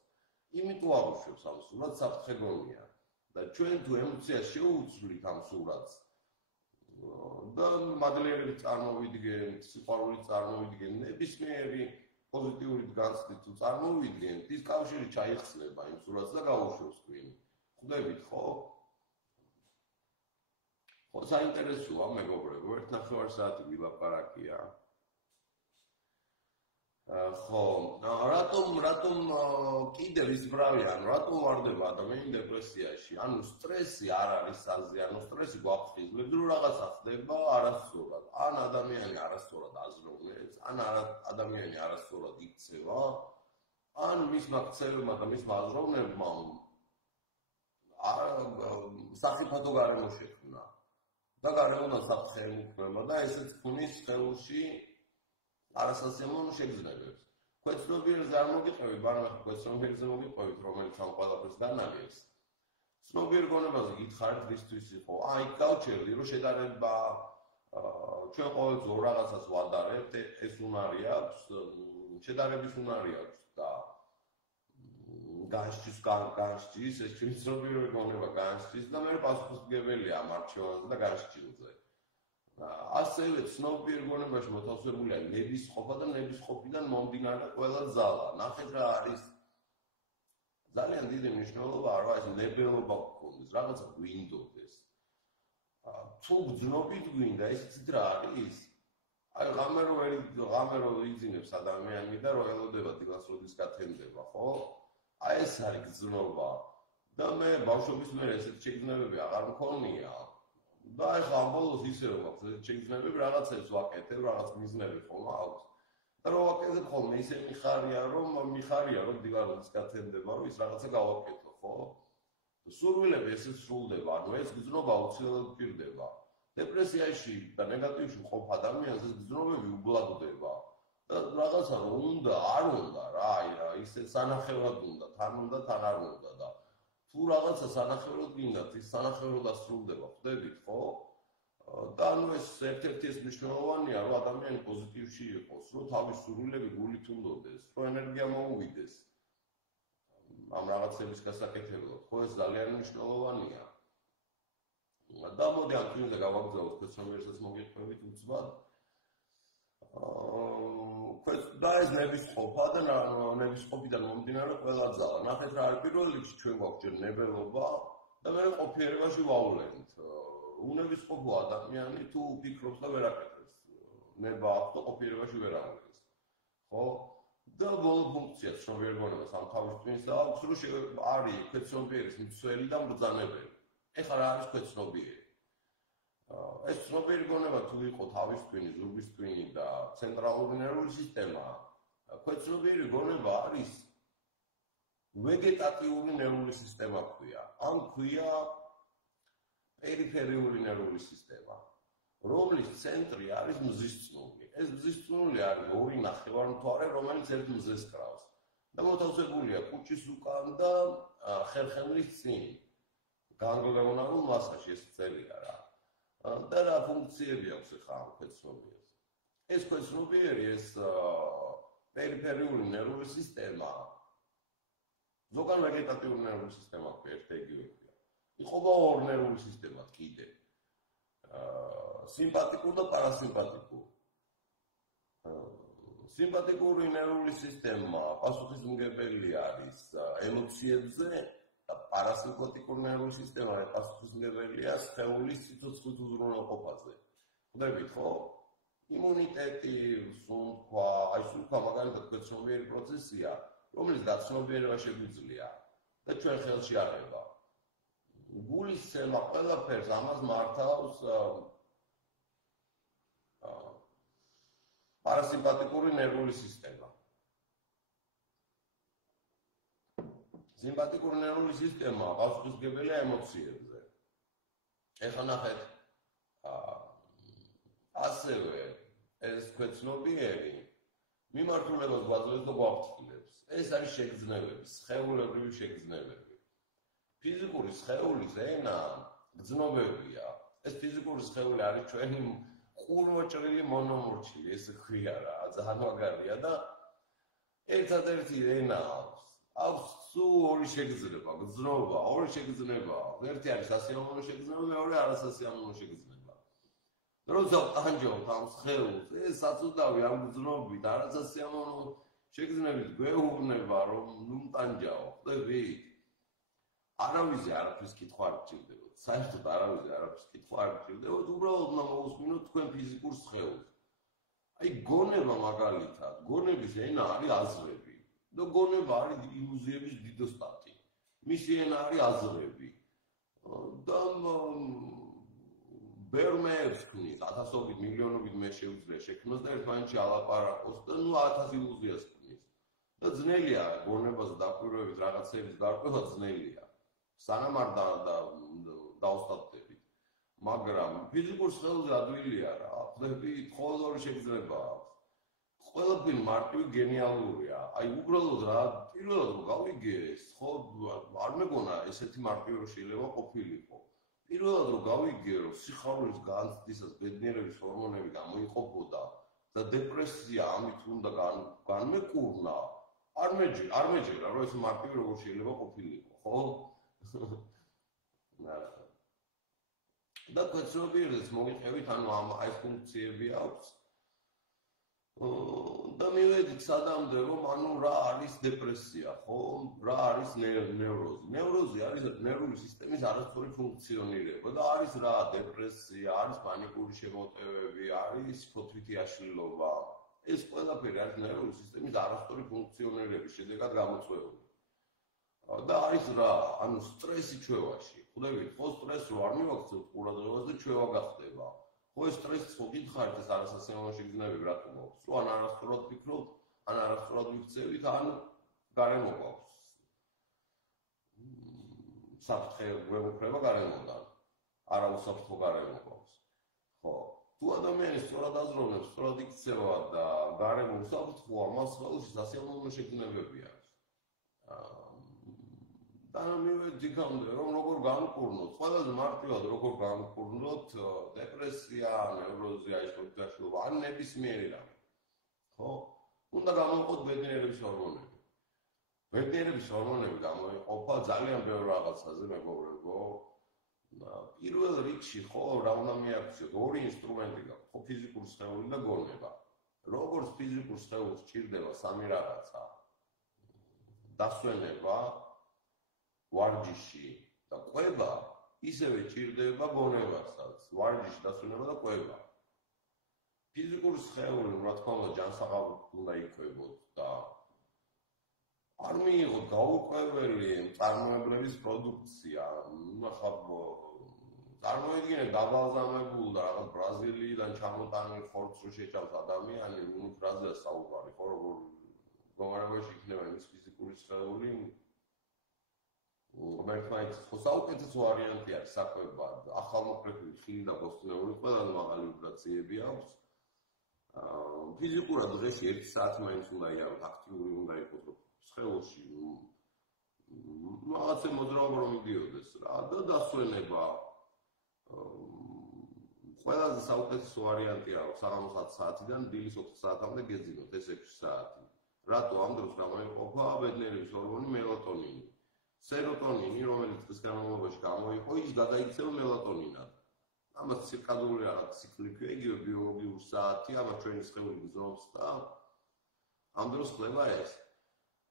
იმიტომ არ უშვებს ამ სურათს, საფრთხე გონია. და ჩვენ თუ ემოციას შეუცვლით ამ სურათს და მადლიერებით წარმოვიდგენთ, სიყვარულით წარმოვიდგენთ, ნებისმიერი პოზიტიური განცდით თუ წარმოვიდგენთ, ის კავშირი ჩაიხსნება იმ სურათს და გაუშვებს twin. ხვდებით ხო? ხო, საინტერესოა მეგობრებო, 1.5 საათი ვილაპარაკია. ხო, რატომ კიდევ ის ბრავიან, რატომ ვარდება ადამიანი დეპრესიაში? ანუ სტრესი არ არის საზიანო, სტრესი გვაფრთხილებს, რომ რაღაცა ხდება არასწორად. ან ადამიანი არასწორად აზროვნებს, ან ადამიანი არასწორად იქცევა, ან მისმა ქცევებმა და მისმა აზროვნებმა სახიფათო გარემო შექმნა. და გარემოდან საფრთხე ემუქრება და ესეც ქმნის სხეულში არასასიამოვნო შეგრძნებებს. ქვეცნობიერს არ მოგიყვებით, მაგრამ ახლა ქვეცნობიერზე მოგიყვებით, რომელიც ამ ყველაფერს განაგებს. ცნობიერ გონებაზე გითხარით, რისთვის იყო? იქ გავჩერდი, რომ შედარება ჩვენ ყოველთვის ორ რაღაცას ვადარებთ, ეს უნარი აქვს, შედარების უნარი აქვს და განსჯის, ეს ჩვენი ცნობიერი გონება განსჯის და მე პასუხისმგებელია ამ არჩევანზე და განსჯილზე. ასევე ცნობიერ გონებაში მოთავსებულია ნებისყოფა და ნებისყოფიდან მომდინარე ყველა ძალა. ნახეთ რა არის ძალიან დიდი მნიშვნელობა, რომ ეს ნებელობა გქონდეს, რაღაცა გვინდოდეს. თუ გძნობით გვინდა, ისიც რა არის? აი ღამე რო იძინებს ადამიანი და რო ელოდება დილას როდის გათენდება, ხო? აი ეს არის გძნობა. და მე ბავშვობის მერე ესეთი შეგრძნებები აღარ მქონია. და ეხლა ამ ბოლოს ისე რომ აქვს ესეთი შეგრძნებები, რაღაცებს ვაკეთებ, რაღაც მიზნები ხომ აქვს. და რო ვაკეთებ ხოლმე, ისე მიხარია რომ დილა როდის გათენდება, რომ ის რაღაცა გავაკეთო, ხო? სურვილები ესე სრულდება, ანუ ეს გრძნობა აუცილებლად გვირდება. დეპრესიაში და ნეგატივში მყოფ ადამიანს ეს გრძნობები უბლაგდება. და რაღაცა რომ უნდა, არ უნდა რა, ისე სანახევრად უნდა, თან უნდა, თან არ უნდა და თუ რაღაცა სანახევრად გინდათ, ის სანახევრად სრულდება, ხვდებით, ხო? და ანუ ეს ერთ-ერთი ეს მნიშვნელოვანია, რომ ადამიანი პოზიტივში იყოს, რომ თავის სურვილები გულით უნდოდეს, რომ ენერგია მოუვიდეს ამ რაღაცების გასაკეთებლად, ხო ეს ძალიან მნიშვნელოვანია. და მოდი ამ თემაზე გავაგზავნოთ ქვეცნობიერსაც მოგიყვებით უცბად. და ეს ნებისყოფა და ნებისყოფიდან მომდინარე ყველა ძალა. ნახეთ რა არის პირველ რიგში ჩვენ გვაქვს ჯერ ნებელობა და მე ყოფიერებაში ვავლენთ. უნებისყოფო ადამიანი თუ ფიქრობს და ვერ აკეთებს. ნება აქვს და ყოფიერებაში ვერ აღწევს. ხო? და ბოლო ფუნქცია ცნობიერ გონებას ამ თავის ტვინს აქვს, რომ არის ქვეცნობიერის მცველი და მბრძანებელი. ეხლა რა არის ქვეცნობიერი? ეს ცნობიერი გონება თუ იყო თავის ტვინი, ზურგის ტვინი და ცენტრალური ნერვული სისტემა, ქვეცნობიერი გონება არის ვეგეტატიური ნერვული სისტემა ქვია. ან ქვია პერიფერიული ნერვული სისტემა, რომლის ცენტრი არის მზისწნული. ეს მზისწნული არის ორი ნახევარმთვარე, რომელიც ერთ მზეს კრავს. და მოთავსებულია კუჭის უკან და ხერხემლის წინ. განგლეონარულ მასაში ეს წერია რა. და რა ფუნქციები აქვს ახლა ამ ქვეცნობიერს? ეს ქვეცნობიერი, ეს პერიფერიული ნერვული სისტემა, ზოგან ვეგეტატიური ნერვული სისტემა ქვია, ერთ-ეგივე ქვია. იყოფა ორ ნერვულ სისტემად კიდე. სიმპათიკურ და პარასიმპათიკურ. სიმპათიკური ნერვული სისტემა პასუხისმგებელი არის ემოციებზე და პარასიმპათიკური ნერვული სისტემა პასუხისმგებელია სხეულის სიცოცხლის უზრუნველყოფაზე. ხვდებით, ხო? იმუნიტეტი, სუნთქვა, აი სუნთქვა მაგალითად ქვეცნობიერი პროცესია, რომელიც გაცნობიერება შეგვიძლია და ჩვენ ხელში აღება. გულის ცემა ყველაფერს ამას მართავს პარასიმპათიკური ნერვული სისტემა. სიმპათიკური ნერვული სისტემა პასუხისმგებელია ემოციებზე. ეხლა ნახეთ, ასევე ეს ქვეცნობიერი მიმართულებას გვაძლევს და გვაფრთხილებს. ეს არის შეგრძნებები, სხეულებრივი შეგრძნებები. ფიზიკური სხეულის ენა გრძნობებია. ეს ფიზიკური სხეული არის ჩვენი ყურმოჭრილი მონომორჩილი, ესე ქვია რა, ძალიან მაგარია და ერთადერთი ენა აქვს ორი შეგრძნება, გრძნობა, ორი შეგრძნება. ერთი არის სასიამოვნო შეგრძნება, მეორე არასასიამოვნო შეგრძნება. როცა ვტანჯობთ ამ სხეულს, ეს საწუდავი ამ გრძნობით, არასასიამოვნო შეგრძნებით გვეუბნება, რომ ნუ მტანჯაო, ხვდებით? არავის არაფრის კითხვა არ გჭირდებოდა. საერთოდ არავის არაფრის კითხვა არ გჭირდებოდა, უბრალოდ უნდა მოусმინოთ თქვენ ფიზიკურ სხეულს. აი გონება მაგალითად, გონების ენა არის აზრები. და გონება არის ილუზიების დიდოსტატი. მისი ენა არის აზრები. და ბერმეებს ქმნის, ათასობით, მილიონობით მე შეუძლია შექმნას და ერთმანეთში ალაპარაკოს და ნუ 1000 ილუზიას ქმნის. და ძნელია გონებას დაკვირვებით რაღაცების გარკვევა ძნელია. სანამ არ დავსტაბდებით. მაგრამ ფიზიკურ სხეულზე ადვილია რა. ხვდებით, მხოლოდ ორი შეგრძნება აქვს. ყველაფერი მარტივი გენიალურია. აი უბრალოდ რა, პირველად რომ გავიგეს, ხო, არ მეგონა ესეთი მარტივი რომ შეიძლება ყოფილიყო. პირველად რომ გავიგე, რომ სიხარულის განცდისას ბედნიერების ჰორმონები გამოიყოფოდა და დეპრესია ამით უნდა განმეკურნა, არ მეჯერა, რომ ეს მარტივი როგორ შეიძლება ყოფილიყო, ხო? და ქვეცნობიერს მოგიყვებით, ანუ აი ფუნქციები აქვს. და მივედით სადამდე, რომ ანუ რა არის დეპრესია, ხო? რა არის ნევროზი? ნევროზი არის ნერვული სისტემის არასწორი ფუნქციონირება და არის რა დეპრესია, არის პანიკური შემოტევები, არის ფოთვითი აშლილობა. ეს ყველაფერი არის ნერვული სისტემის არასწორი ფუნქციონირების შედეგად გამოწვეული. და არის რა, ანუ სტრესი ჩვევაში. ხვდებით, ხო სტრესს რო არ მივაქცევთ ყურადღებას და ჩვევა გახდება. ხო ეს სტრესს მოგითხარით ეს არასასიამოვნო შეგრძნებები რატომ აქვს? რო ან არასწორად ფიქრობთ, ან არასწორად ვიქცევით, ან გარემო გვაქვს. საფრთხე გვემუქრება გარემოდან. არა უსაფრთხო გარემო გვაქვს. ხო, თუ ადამიანი სწორად აზროვნებს, სწორად იქცევა და გარემო უსაფრთხოა, მას ხელში სასიამოვნო შეგრძნებები აქვს. და მივედი გამდე, რომ როგორ განკურნოთ, ყველაზე მარტივად როგორ განკურნოთ დეპრესია, ნევროზია, ისტორიაშობა, ან ნებისმიერი რამე. ხო? უნდა გამოვიყოთ ბედნიერების ჰორმონები. ბედნიერების ჰორმონები გამოიყოფა ძალიან ბევრ რაღაცაზე, მეგობრებო. პირველ რიგში ხო რა უნდა მიაქციოთ? ორი ინსტრუმენტი გაქვს, ხო ფიზიკური სხეული და გონება. როგორც ფიზიკურ სხეულს სჭირდება სამი რაღაცა. დასვენება, ვარჯიში და კვება, ისევე სჭირდება გონებასაც, ვარჯიში, დასვენება და კვება. ფიზიკური სხეული, რა თქმა უნდა, ჯანსაღად უნდა იკვებოთ და არ მიიღოთ გაურკვეველი წარმოებლების პროდუქცია. ახლა წარმოიდგინეთ დაბალზამებულ და რაღაც ბრაზილიიდან ჩამოტანილ ხორცს რო შეჭამს ადამიანი, რაზეა საუბარი, ხო როგორ მდგომარეობაში იქნება იმის ფიზიკური სხეული. ერთმანეთს ხო საუკეთესო ვარიანტი არის საკვებად. ახალმოყრებული ხილი და ბოსტნეული ყველაზე მაღალი ვიბრაციები აქვს. ფიზიკურად დღეში 1 საათი მაინც უნდა იაროთ, აქტიური უნდა იყოს, რომ სხეულში რაღაცა მოძრაობა რომ მიდიოდეს რა და დასვენება ყველაზე საუკეთესო ვარიანტი აქვს საღამოს 10 საათიდან დილის 4 საათამდე გეძინოთ ეს 6 საათი. რატო ამ დროს გამოიყოფა ბედნიერების ჰორმონი მელატონინი. სეროტონინი, რომელიც დღის განმავლობაში გამოიყო, ის გადაიქცევა მელატონინად. ამას ცირკადული რაღაც ციკლი ქვია, იგივე ბიოლოგიური საათი, ამას ჩვენი სხეული გზნობს და ამ დროს ხდება ეს.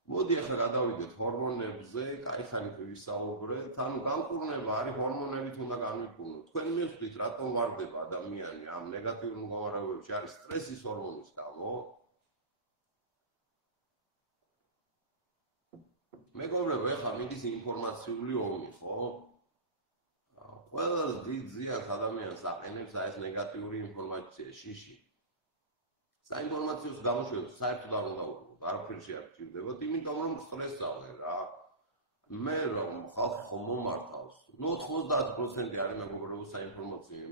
მოდი ახლა გადავიდეთ ჰორმონებზე, კაიხანი ვისაუბრეთ, ანუ განკურნება არის ჰორმონებით უნდა განვიკურნოთ. თქვენ მივხვდით, რატომ ვარდება ადამიანი ამ ნეგატიურ მდგომარეობებში, არის სტრესის ჰორმონის გამო. მეგობრებო, ახლა მიდის ინფორმაციული ომი, ხო? ყველაზე დიდ ზიანს ადამიანს აყენებს ეს ნეგატიური ინფორმაცია, შიში. საინფორმაციო გამოშვებას საერთოდ არ უნდა უყუროთ, არაფერში არ გჭირდებათ, იმიტომ რომ სტრესავენ რა. მე რომ ხალხი ხომ მომართავს, 90% არის მეგობრებო საინფორმაციო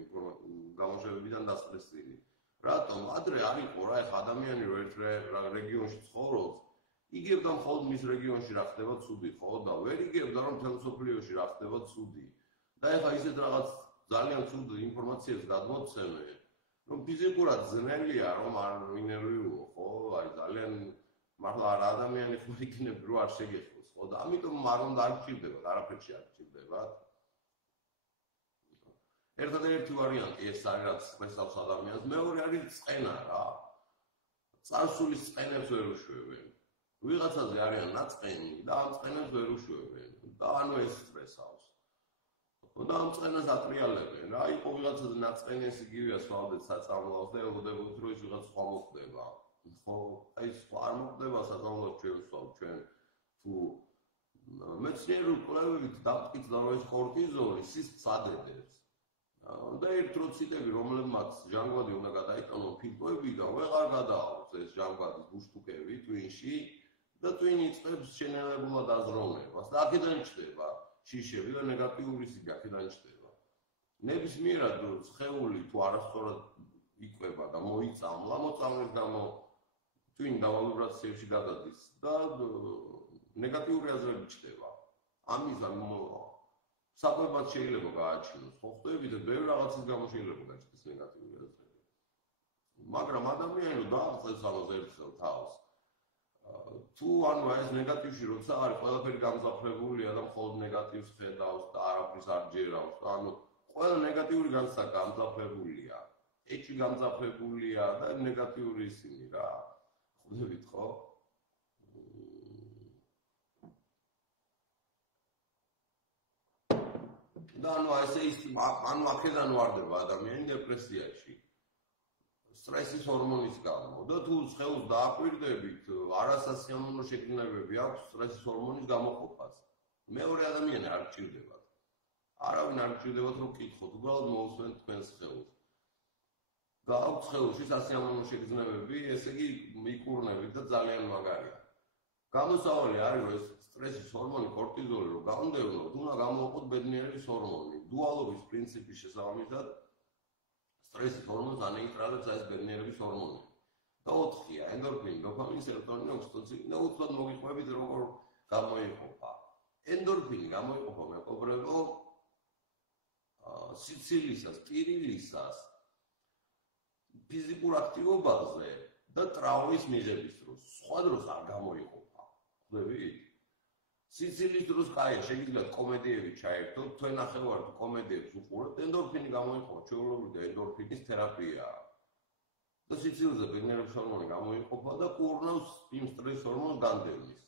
გამოშვებებიდან დასტრესილი. რატომ? ადრე არ იყო რა, ეხლა ადამიანი რო ერთ რეგიონში ცხოვრობს, იგებდა მხოლოდ მის რეგიონში რა ხდება ცუდი, ხო? და ვერ იგებდა რომ მთელ მსოფლიოში რა ხდება ცუდი. და ეხლა ისეთ რაღაც ძალიან ცუდ ინფორმაციას გადმოცემენ, რომ ფიზიკურად ძნელია რომ არ ინერვიულო, ხო? აი ძალიან მართლა არ ადამიანი ხო იქნები რო არ შეგეხოს, ხო? და ამიტომ არ უნდა არ გჭირდებათ, არაფერში არ გჭირდებათ. ერთადერთი ვარიანტი ეს არის რაც მესავს ადამიანს, მეორე არის წყენა რა. წარსულის წყენებს ვერ უშვებენ. ვიღაცაზე არიან ნაწყენი და ამ წყენებს ვერ უშვებენ. და ანუ ეს სტრესავს. და ამ წყენას ატრიალებენ რა, იყო ვიღაცაზე ნაწყენი ეს იგივეა სვავდეთ საწამლავს და ელოდებოდით რომ ის ვიღაც სხვა მოხდება. ხო, აი სხვა არ მოხდება საწამლავს ჩვენ ვსვავთ ჩვენ თუ მეცნიერულ კვლევებით დაფიქრდა რომ ეს კორტიზოლი სისხლს ადედებს. და ერთ დრო ციტები რომლებმაც ჟანგბადი უნდა გადაიტანონ ფილტვებიდან ვეღარ გადააქვს ეს ჟანგბადის ბუშტუკები ტვინში და ტვინი იწყებს შენელებულად აზროვნებას და აქედან ჩდება შიშები და ნეგატიური სიგა აქედან ჩდება. ნებისმიერად სხეული თუ არასწორად იკვება და მოიწამლა, მოწამვლის გამო ტვინი დავალ ვიბრაციებში გადადის და ნეგატიური აზრები ჩდება. ამის საკვებად შეიძლება გააჩინოს, ხო ხვდებით, ბევრ რაღაცის გამო შეიძლება გაჩნდეს ნეგატიური აზრები. მაგრამ ადამიანი დააღწევს ამას ერთხელ თავს. თუ ანუ ეს ნეგატივში როცა არის ყველაფერი გამძაფრებულია და მხოლოდ ნეგატივს ხედავს და არაფერს არ ჯერავს, ანუ ყველა ნეგატიური გამძაფრებულია. ეჭვი გამძაფრებულია და ნეგატიური ისინი რა. ხვდებით ხო? და ანუ ესე ის ანუ აქედან ვარდება ადამიანი დეპრესიაში. სტრესის ჰორმონის გამო და თუ სხეულს დააკვირდებით, არასასიამოვნო შეგრძნებები აქვს სტრესის ჰორმონის გამოყოფას. მეორე ადამიანი არ გჭირდებათ. არავინ არ გჭირდებათ რომ გკითხოთ, უბრალოდ მოусვენთ თქვენს სხეულს. და აქვს სხეულში სასიამოვნო შეგრძნებები, ესე იგი მიკურნებით და ძალიან მაგარია. გამოსავალი არის რომ ეს სტრესის ჰორმონი კორტიზოლი რომ გამდევნოთ, უნდა გამოვყოთ ბედნიერების ჰორმონი. დუალობის პრინციპის შესაბამისად სტრესის ჰორმონს ანეიტრალებს ეს ბედნიერების ჰორმონი. და 4-ია ენდორფინი, დოფამინი, სეროტონინი, ოქსიტოცინი და უცბად მოგიყვებით როგორ გამოიყოფა. ენდორფინი გამოიყოფა მეგობრებო სიცილისას, ტირილისას, ფიზიკურ აქტივობაზე და ტრავმის მიღების დროს. სხვა დროს არ გამოიყოფა. ხვდებით? სიცილის დროს კაია, შეგიძლიათ კომედიები ჩაერთოთ, თქვენ ნახევართ კომედიებს უყურებთ, ენდორფინი გამოიყოფა, ჩვეულებრივი ენდორფინის თერაპიაა. და სიცილზე ბედნიერების ჰორმონი გამოიყოფა და კურნავს იმ სტრეს ჰორმონს განდევნის.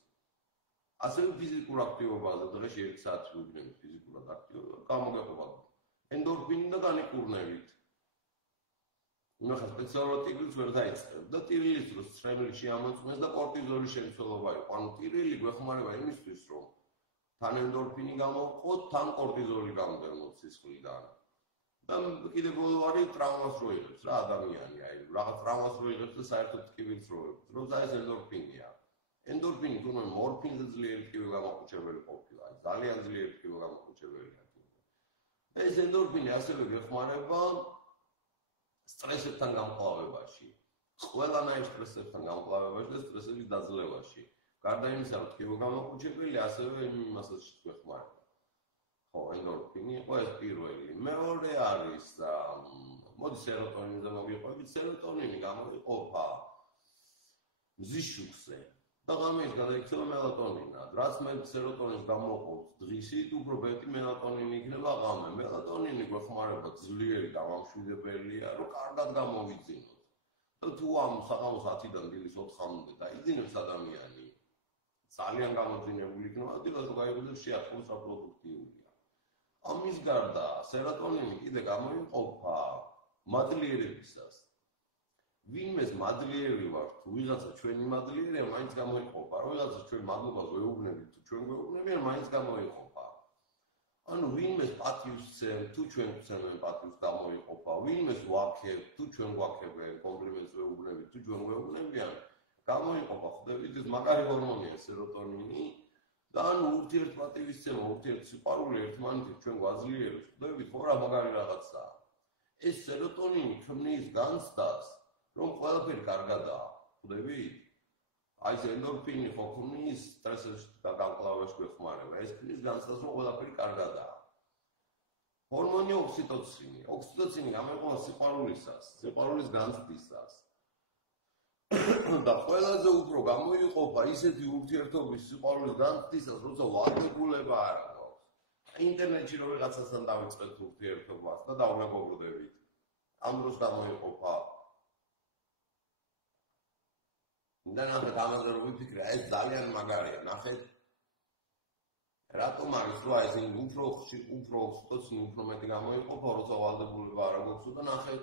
ასევე ფიზიკურ აქტივობაზე დღეში 1 საათი ვიგნებით ფიზიკურად აქტიურად გამოგეყოფა ენდორფინი და განიკურნებით. ნახე სპეციალურად ტირილს ვერ დაიწყებ და ტირილის დროს ცრემლი შეამოწმეს და კორტიზოლის შემცველობა იყო. ანუ ტირილი გვეხმარება იმისთვის, რომ თან ენდორფინი გამოვყოთ, თან კორტიზოლი გამოდერნოთ სისხლიდან. და კიდე ბოლო არის ტრავმას რო იღებს რა ადამიანი, აი რაღაც ტრავმას რო იღებს და საერთოდ ტკივილს რო იღებს. როცა ეს ენდორფინია. ენდორფინი თუნდაც მორფინზე ძლიერი ტკივილი გამოყუჩებელი ყოფილა, ძალიან ძლიერი ტკივილი გამოყუჩებელია. ეს ენდორფინი ასევე გვეხმარება სტრესებთან გამკლავებაში. ყველანაირ სტრესებთან გამკლავებაში და სტრესების დაძლევაში. გარდა იმისა, რომ ტკივილი გამოყუჩებელი, ასევე იმასაც გვეხმარება. ხო, ენდორფინი იყო ეს პირველი. მეორე არის მოდი სეროტონინზე მოვიყვებით. სეროტონინი გამოიყოფა მზის შუქზე. და ღამეს გადაიქცევა მელატონინად. რაც მე სეროტონინს გამოვყავთ დღისით, უფრო მეტი მელატონინი იქნება ღამე. მელატონინი გვეხმარება ძლიერი დამამშვიდებელია, რომ კარგად გამოვიძინოთ. და თუ ამ საღამოს 10-დან დილის 4-მდე დაიძინებს ადამიანი, ძალიან გამოძინებული იქნება, დილას გაიგონებს შეახოს აპროდუქტიულია. ამის გარდა სეროტონინი კიდე გამოიყოფა მადლიერებისას. ვინმეს მადლიერი ვართ, თუ ვიღაცა ჩვენი მადლიერია, მაინც გამოიყოფა. ვიღაცა ჩვენ მადლობას ვეუბნებით, თუ ჩვენ გვეუბნებიან, მაინც გამოიყოფა. ანუ ვინმეს პატივს ვცემ, თუ ჩვენ ვცემენ პატივს, გამოიყოფა. ვინმეს ვაქებ, თუ ჩვენ გვაქებენ, კომპლიმენტს ვეუბნებით, თუ ჩვენ გვეუბნებიან, გამოიყოფა. ხვდებით, ეს მაგარი ჰორმონია სეროტონინი. და ანუ ურთიერთპატივისცემა, ურთიერთსიყვარული ერთმანეთით ჩვენ გვაძლიერებს. ხვდებით, ხო რა მაგარი რაღაცაა. ეს სეროტონინი ქმნის განცდას, რომ ყველაფერი კარგადაა. ხვდებით? აი ეს ენდორფინი ხო ქმნის სტრესის გამკლავებას გვეხმარება. ეს ქმნის განცდას, რომ ყველაფერი კარგადაა. ჰორმონი ოქსიტოცინი. ოქსიტოცინი გამოიყოფა სიყვარულისას, სიყვარულის განცდისას. და ყველაზე უფრო გამოიყოფა ისეთი ურთიერთობის სიყვარულის განცდისას, როცა ვალდებულება არ აქვს. ინტერნეტში რო ვიღაცასთან დავიწყეთ ურთიერთობას და დავნებობდებით. ამ დროს გამოიყოფა და ნახეთ ამაზე რომ ვიფიქრე, ეს ძალიან მაგარია. ნახეთ რატომ არის რა ეს უფრო ოქსიტოცინი უფრო მეტი გამოიყოფა, როცა ვალდებულება არ აქვს და ნახეთ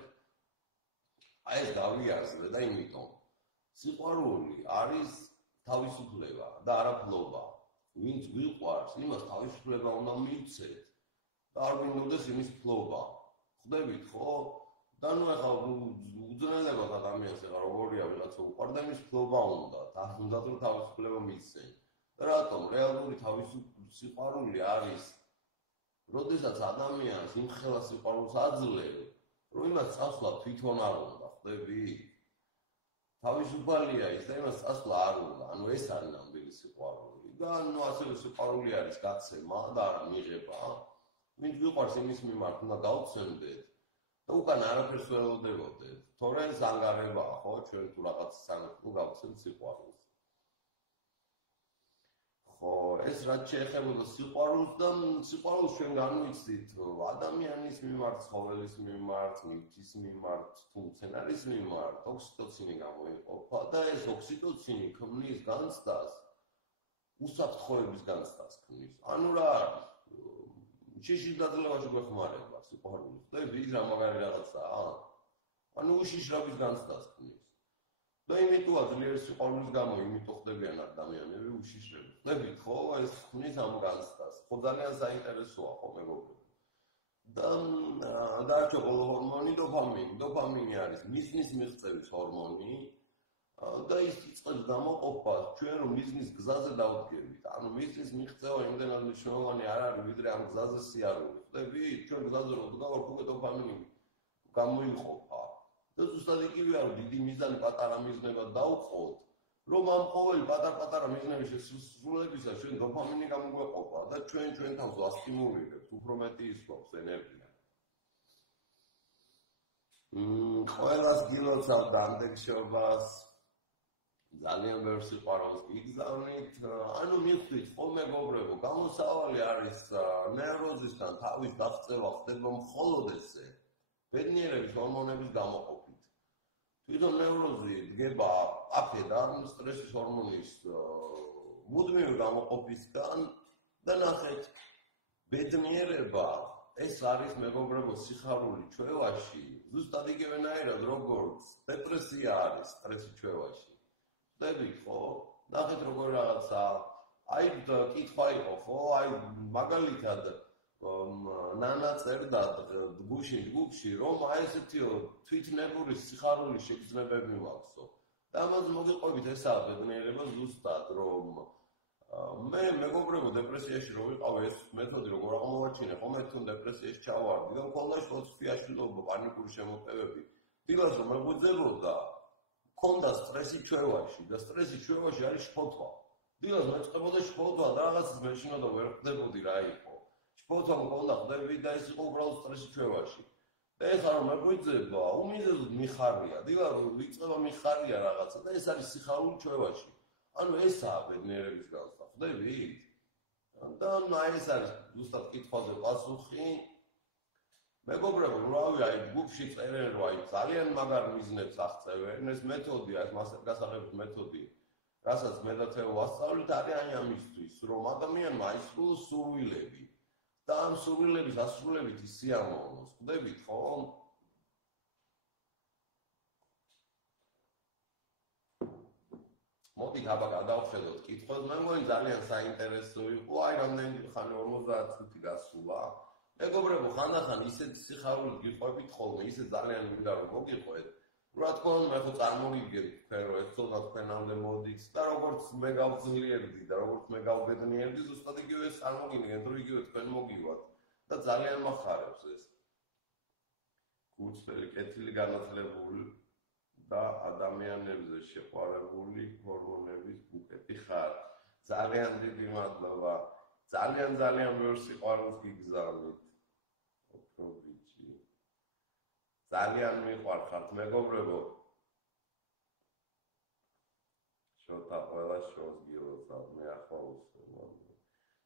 აი ეს გავიაზრე და იმიტომ სიყვარული არის თავისუფლება და არაფლობა. ვინც გვიყვარს, იმას თავისუფლება უნდა მივცეთ და არ გვინდოდეს იმის ფლობა. ხვდებით ხო? და ნუ ახლა უძნელებად ადამიანს ახლა როგორია ვიღაცა უყვარდა იმის ფლობა უნდა და უნდა რომ თავისუფლება მისცენ. და რატომ რეალური თავისუფლება არის როდესაც ადამიანს იმხელა სიყვარულს აძლევს, რომ იმას წასვლა თვითონ არ უნდა, ხვდებით? თავისუფალია ის და იმას წასვლა არ უნდა. ანუ ეს არის ნამდვილი სიყვარული. და ანუ ასევე სიყვარული არის გაცემა და არა მიღება. ვინც გვიყვარს იმის მიმართ უნდა გავცემდეთ და უკან არაფერს ვერ ელოდებოდეთ. თორემ ზანგარებაა, ხო, ჩვენ თუ რაღაც სანახო გავცემთ სიყვარულს. ხო, ეს რაც შეეხებოდა სიყვარულს და სიყვარულს ჩვენ განვიცდით ადამიანის მიმართ, ცხოველის მიმართ, მითის მიმართ, თუ მცენარის მიმართ, ოქსიტოცინი გამოიყოფა და ეს ოქსიტოცინი ქმნის განცდას, უსაფრთხოების განცდას ქმნის. ანუ რა არის? შიშის დაძლევაში გვეხმარება სიყვარულს. და ის რა მაგარი რაღაცაა? ანუ უშიშრობის განცდას ქმნის. და იმიტოა ძლიერი სიყვარულის გამო, იმიტომ ხდებიან ადამიანები უშიშრები. ხვდებით ხო, ეს ქმნის ამ განცდას. ხო ძალიან საინტერესოა ხო მეგობრებო. და დარჩა ბოლო ჰორმონი დოფამინი. დოფამინი არის მიზნის მიღწევის ჰორმონი. და ის იწყებს გამოყოფას ჩვენ რომ მიზნის გზაზე დავდგებით. ანუ მიზნის მიღწევა იმდენად მნიშვნელოვანი არ არის, ვიდრე ამ გზაზე სიარული. ხვდებით, ჩვენ გზაზე რომ ვდგავართ, უკვე დოფამინი გამოიყოფა. და ზუსტად იგივე არის, დიდი მიზანი პატარა მიზნებად დავყოთ, რომ ამ ყოველი პატარ-პატარა მიზნების შესრულებისას ჩვენ დოფამინი გამოგვეყოფა და ჩვენ თავს ვასტიმულირებთ, უფრო მეტი ის გვაქვს ენერგია. ყველას გილოცავ დამდეგშობას ძალიან ვერ სიყვარულს გიგზავნით, ანუ მივხვდით, ხო მეგობრებო, გამოსავალი არის ნევროზისთან თავის გაღწევა ხდება მხოლოდ ესე, ბედნიერების ჰორმონების გამოყოფით. თვითონ ნევროზი დგება აქედან, სტრესის ჰორმონის მუდმივი გამოყოფისგან და ნახეთ, ბედნიერება ეს არის მეგობრებო სიხარული ჩვევაში, ზუსტად იგივენაირად როგორც დეპრესია არის სტრესის ჩვევაში. ხვდებით ხო? ნახეთ როგორ რაღაცა, აი კითხვა იყო ხო? აი მაგალითად ნანა წერდა ჯგუფში რომ აი ესეთიო თვითნებური სიხარული შეგრძნებები მაქვსო. და ამაზე მოგიყვებით ესაა ბედნიერება ზუსტად რომ მე მეგობრებო დეპრესიაში რო ვიყავ ეს მეთოდი როგორ აღმოვაჩინე ხომ ერთონ დეპრესიაში ჩავარდი და მქონდა შოთი აშლილობა პანიკური შემოტევები დილას რომ მეგვიძებოდა მქონდა სტრესი ჩვევაში და სტრესი ჩვევაში არის შფოთვა დილას მეწყებოდა შფოთვა და რაღაცის მეშინოდა ვერ ხდებოდი რა იყო შფოთვა მქონდა ხდები და ეს იყო უბრალოდ სტრესი ჩვევაში და ეხლა რომ მეგვიძება უმიზეზოდ მიხარია დილას რომ ვიწყება მიხარია რაღაცა და ეს არის სიხარული ჩვევაში ანუ ესაა ბედნიერების განცდა, ხვდებით? და აი ეს არის ზუსტად კითხვაზე პასუხი. მეგობრებო, რავი, აი ჯგუფში წერენ, რომ აი ძალიან მაგარ მიზნებს აღწევენ, ეს მეთოდი, ეს გასაღების მეთოდი, რასაც მე და თეო ვასწავლით, არის ამისთვის, რომ ადამიანმა აისრულოს სურვილები და ამ სურვილების ასრულებით ის სიამოვნოს, ხვდებით, ხო? მოდით აბა გადავხედოთ კითხვას, მე მგონი ძალიან საინტერესო იყო, აი რამდენი ხანი 55 გასულა. მეგობრებო, ხანდახან ისეთი სიხარულით გიყვებით ხოლმე, ისე ძალიან მინდა რომ მოგიყვეთ. რა თქმა უნდა, მე ხო წარმოგიდგენთ თქვენ რომ ეს ცოტა თქვენამდე მოდით და როგორც მე გავძლიერდი და როგორც მე გავბედნიერდი, ზუსტად იგივე წარმოგიდგენთ, რომ იგივე თქვენ მოგივათ და ძალიან მახარებს ეს. გულწრფელი, კეთილი, განათლებული და ადამიანებზე შეყვარებული ჰორმონების ბუკეტი ხარ. ძალიან დიდი მადლობა. ძალიან ბევრ სიყვარულს გიგზავნით. უფრო ბიჭი. ძალიან მიყვარხართ მეგობრებო. შოთა ყველა შოს გილოცავ, მე ახლა უსწავლობ.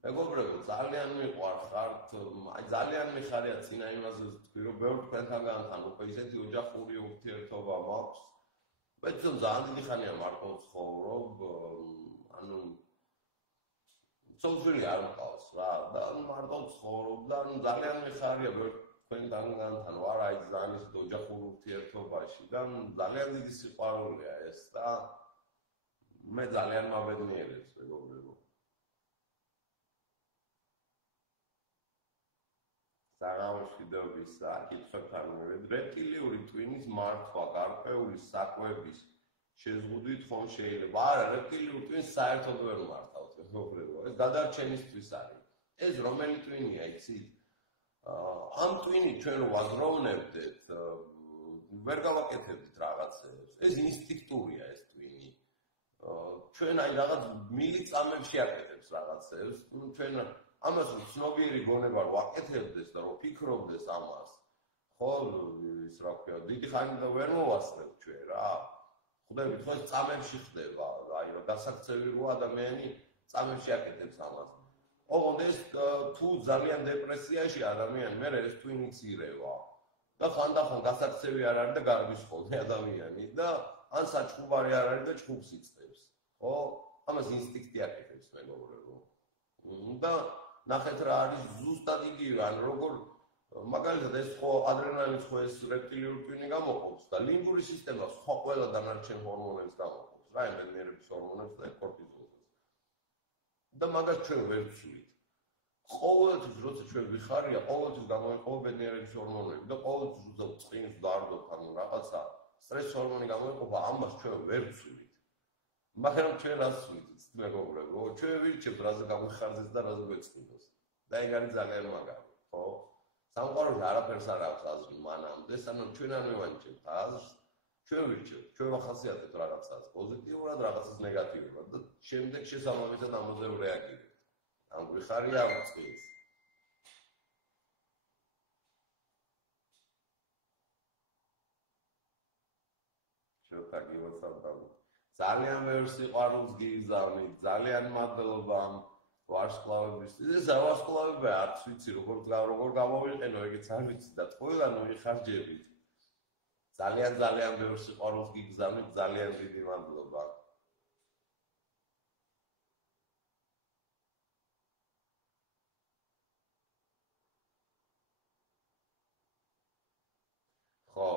მეგობრებო, ძალიან მიყვარხართ. აი ძალიან მიხარია წინა იმაზე თქვი რომ ბევრ თქვენთანგან თან უკვე ისეთი ოჯახური ურთიერთობა მაქვს. ბეჭდო ძალიან დიდი ხანია მარტო ცხოვრობ, ანუ სოციალური არ მყავს რა და მარტო ცხოვრობ და ძალიან მიხარია ბევრ თქვენთანგან ვარ აი ძალიან ისეთ ოჯახურ ურთიერთობაში და ძალიან დიდი სიყვარულია ეს და მე ძალიან მაბედნიერებს მეგობრებო. საღამოშიდობის საკითხებთან რეპტილიური ტვინის მართვა გარკვეული საკვების შეზღუდვით ხომ შეიძლება? არა, რეპტილიური ტვინს საერთოდ ვერ მართავთ, მეგობრებო. ეს გადარჩენისთვის არის. ეს რომელი ტვინია, იცით? ამ ტვინით ჩვენ რო ვაზროვნებდეთ, ვერ გავაკეთებდით რაღაცებს. ეს ინსტინქტურია ეს ტვინი. ჩვენ აი რაღაც მილიწამებში აკეთებს რაღაცებს. ჩვენ ამას ცნობიერი გონება რო აკეთებდეს და რო ფიქრობდეს ამას, ხო, ის რა ქვია, დიდი ხანი და ვერ მოვასწრებ ჩვენ რა. ხვდებით, ხო, წამებში ხდება, აი რა გასაქცევი რო ადამიანი წამებში აკეთებს ამას. ოღონდ ეს თუ ძალიან დეპრესიაში ადამიანი, მე ეს ტვინიც ირევა. და ხანდახან გასაქცევი არ არის და გარბის ხოლმე ადამიანი და ან საჩხუბარი არ არის და ჩხუბს იწევს. ხო? ამას ინსტინქტი აკეთებს მეგობრებო. და ნახეთ რა არის ზუსტად იგივე, ან როგორ მაგალითად ეს ხო ადრენალინის ხო ეს რეპტილიური ტვინი გამოყოფს და ლიმბური სისტემა სხვა ყველა დანარჩენ ჰორმონებს გამოყოფს, რა ბედნიერების ჰორმონებს და კორტიზოლს. და მაგას ჩვენ ვერ ვცვლით. ყოველთვის როცა ჩვენ ვიხარია, ყოველთვის გამოიყოფა ბედნიერების ჰორმონები და ყოველთვის როცა წყინს ვდარდოთ ან რაღაცა სტრეს ჰორმონი გამოიყოფა, ამას ჩვენ ვერ ვცვლით. მაგრამ ჩვენ რას ვიტყვით, მეგობრებო, ჩვენ ვირჩევთ რაზე გამიხარდეს და რაზე გვეწყინოს. და ეგ არის ძალიან მაგარი, ხო? სამყაროში არაფერს არ აქვს აზრი მანამდე, სანამ ჩვენ არ მივანიჭებთ აზრს, ჩვენ ვირჩევთ, ჩვენ ვახასიათებთ რაღაცას პოზიტიურად, რაღაცას ნეგატიურად და შემდეგ შესაბამისად ამაზე რეაგირებთ. ამ გვიხარია აღწევს. შევთა გილოცავ ძალიან ბევრ სიყვარულს გიგზავნით, ძალიან მადლობა ვარსკვლავებისთვის. ეს ვარსკვლავები არც ვიცი როგორ გამოვიყენო, ეგეც არ ვიცი და ყველა მოიხარჯებით. ძალიან ბევრ სიყვარულს გიგზავნით, ძალიან დიდი მადლობა. ხო,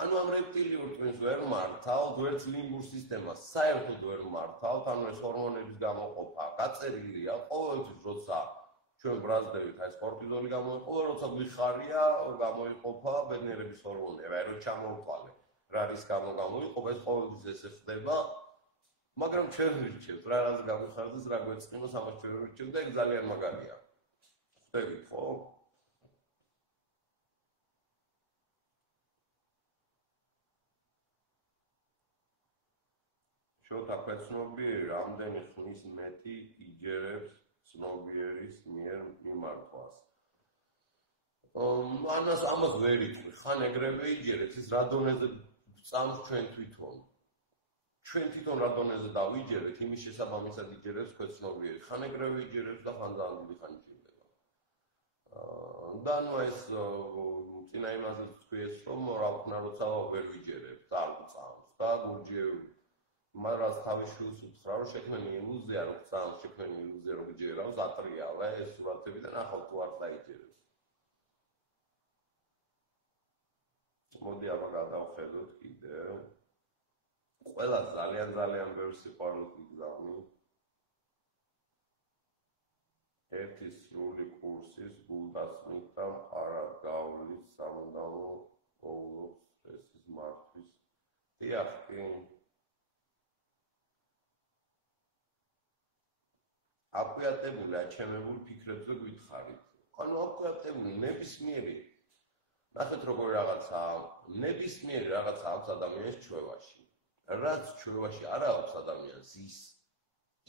ანუ ამ რეპტილიურ ტვინს ვერ მართავთ, ვერც ლიმბურ სისტემას საერთოდ ვერ მართავთ, ანუ ეს ჰორმონების გამოყოფა გაწერილია ყოველთვის, როცა ჩვენ ბრაზდებით, აი ეს კორტიზოლი გამოიყოფა, როცა გვიხარია, გამოიყოფა ბედნიერების ჰორმონები, აი რომ ჩამოვთვალე, რა არის გამოიყოფა, ეს ყოველთვის ესე ხდება, მაგრამ ჩვენ ვირჩევთ, რა რას გამიხარდეს, რა გვეწყინოს, ამას ჩვენ ვირჩევთ და ეგ ძალიან მაგარია. ხდებით, ხო? შოთა ქვეცნობიერი რამდენი ხნის მეტი იჯერებს ცნობიერის მიერ მიმართვას. ამას ვერ იტყვი, ხან ეგრევე იჯერებს, ის რა დონეზე წამს ჩვენ თვითონ. ჩვენ თვითონ რა დონეზე დავიჯერეთ, იმის შესაბამისად იჯერებს ქვეცნობიერი. ხან ეგრევე იჯერებს და ხან ძალიან დიდი ხანი ჭირდება. და ნუ ეს წინა იმაზე თქვი ეს რომ რა ვქნა როცა ვერ ვიჯერებ, წამს და გურჯევ მაგრამ თავის შულს უთხრა რომ შექმენი ილუზია რომ წამს შექმენი ილუზია რომ გიჯერავს ატრიალა ეს სურათები და ნახავ თუ არ დაიჯერებს. მოდი აბა გადავხედოთ კიდევ. ყველა ძალიან ბევრ სიყვარულს გიგზავნი. ერთი სრული კურსის გულდასმით და მყარად გავლის სამუდამო ყოვლობს სტრესის მართვის. დიახ, კი. აკვიატებული, აჩემებული ფიქრებზე გითხარით. ანუ აკვიატებული ნებისმიერი. ნახეთ როგორი რაღაცა, ნებისმიერი რაღაცა აქვს ადამიანის ჩვევაში. რაც ჩვევაში არ აქვს ადამიანს ის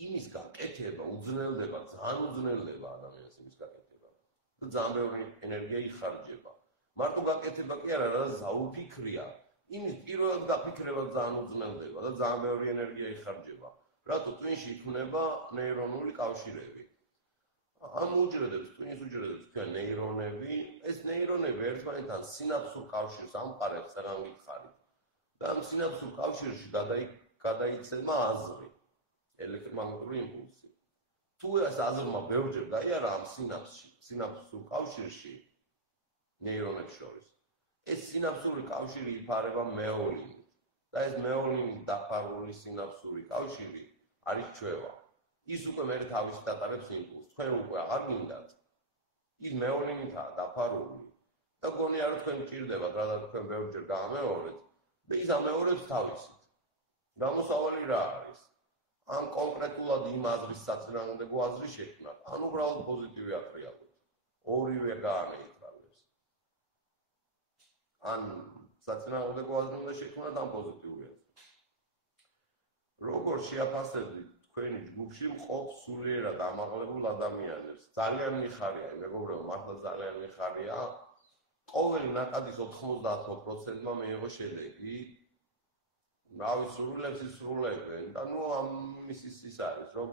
იმის გაკეთება უძნელდება, ძალიან უძნელდება ადამიანს იმის გაკეთება. და ძალიან ბევრი ენერგია იხარჯება. მარტო გაკეთება კი არა, რაც ზაუფიქრია. იმის პირველად გაფიქრება ძალიან უძნელდება და ძალიან ბევრი ენერგია იხარჯება. რატო ტვინში იქნება ნეირონული კავშირები. ამ უჯრედებს, ტვინს უჯრედებს თქვენ ნეირონები, ეს ნეირონები ერთმანეთთან სინაფსურ კავშირს ამყარებს, რადგან გითხარით. და ამ სინაფსურ კავშირში გადაიცემა აზრი, ელექტრომაგნიტური იმპულსი. თუ ეს აზრმა ბევრჯერ გაიარა ამ სინაფსურ კავშირში ნეირონებს შორის, ეს სინაფსური კავშირი იფარება მეოლინით. და ეს მეოლინით დაფარული სინაფსური კავშირი არის ჩვევა. ის უკვე მე თავისით ატარებს იმპულსს. თქვენ უკვე აღარ გინდათ. ის მეოლინითაა დაფარული. და გონია რომ თქვენ გჭირდებათ, რადგან თქვენ ბევრჯერ გაამეორეთ და ის ამეორებს თავისით. გამოსავალი რა არის? ან კონკრეტულად იმ აზრის საწინააღმდეგო აზრი შექმნათ, ან უბრალოდ პოზიტივი ატრიალოთ. ორივე გაანეიტრალებს. ან საწინააღმდეგო აზრი უნდა შექმნათ, ან პოზიტიური აზრი. როგორ შეაფასებთ თქვენი ჯგუფში მყოფ სულიერად ამაღლებულ ადამიანებს? ძალიან მიხარია, მეგობრებო, მართლა ძალიან მიხარია. ყოველი ნაკადის 90%-მა მიიღო შედეგი. რავი, სრულებს ისრულებენ და ნუ ამის ის არის, რომ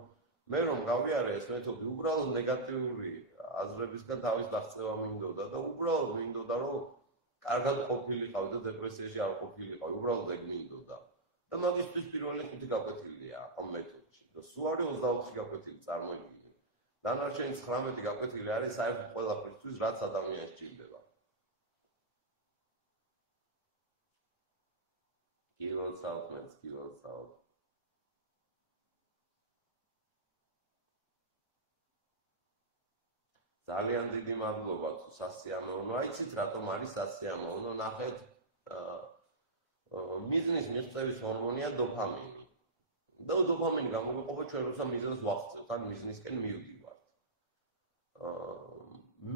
მე რომ გავიარე ეს მეთოდი, უბრალოდ ნეგატიური აზრებისგან თავის დაღწევა მინდოდა და უბრალოდ მინდოდა, რომ კარგად ყოფილიყავი და დეპრესიაში არ ყოფილიყავი, უბრალოდ ეგ მინდოდა. და მაგისტრის პირველი 5 გაკვეთილია ამ მეთოდში. და სულ არის 24 გაკვეთილი წარმოიდგინე. დანარჩენი 19 გაკვეთილი არის საერთოდ ყველაფერთვის, რაც ადამიანს სჭირდება. კილოცავთ. ძალიან დიდი მადლობა თუ სასიამოვნო. აიცით რატომ არის სასიამოვნო? ნახეთ, მიზნის მიღწევის ჰორმონია დოფამინი. და დოფამინი გამოგიყოფა ჩვენ როცა მიზანს ვახცევთ, ან მიზნისკენ მივდივართ.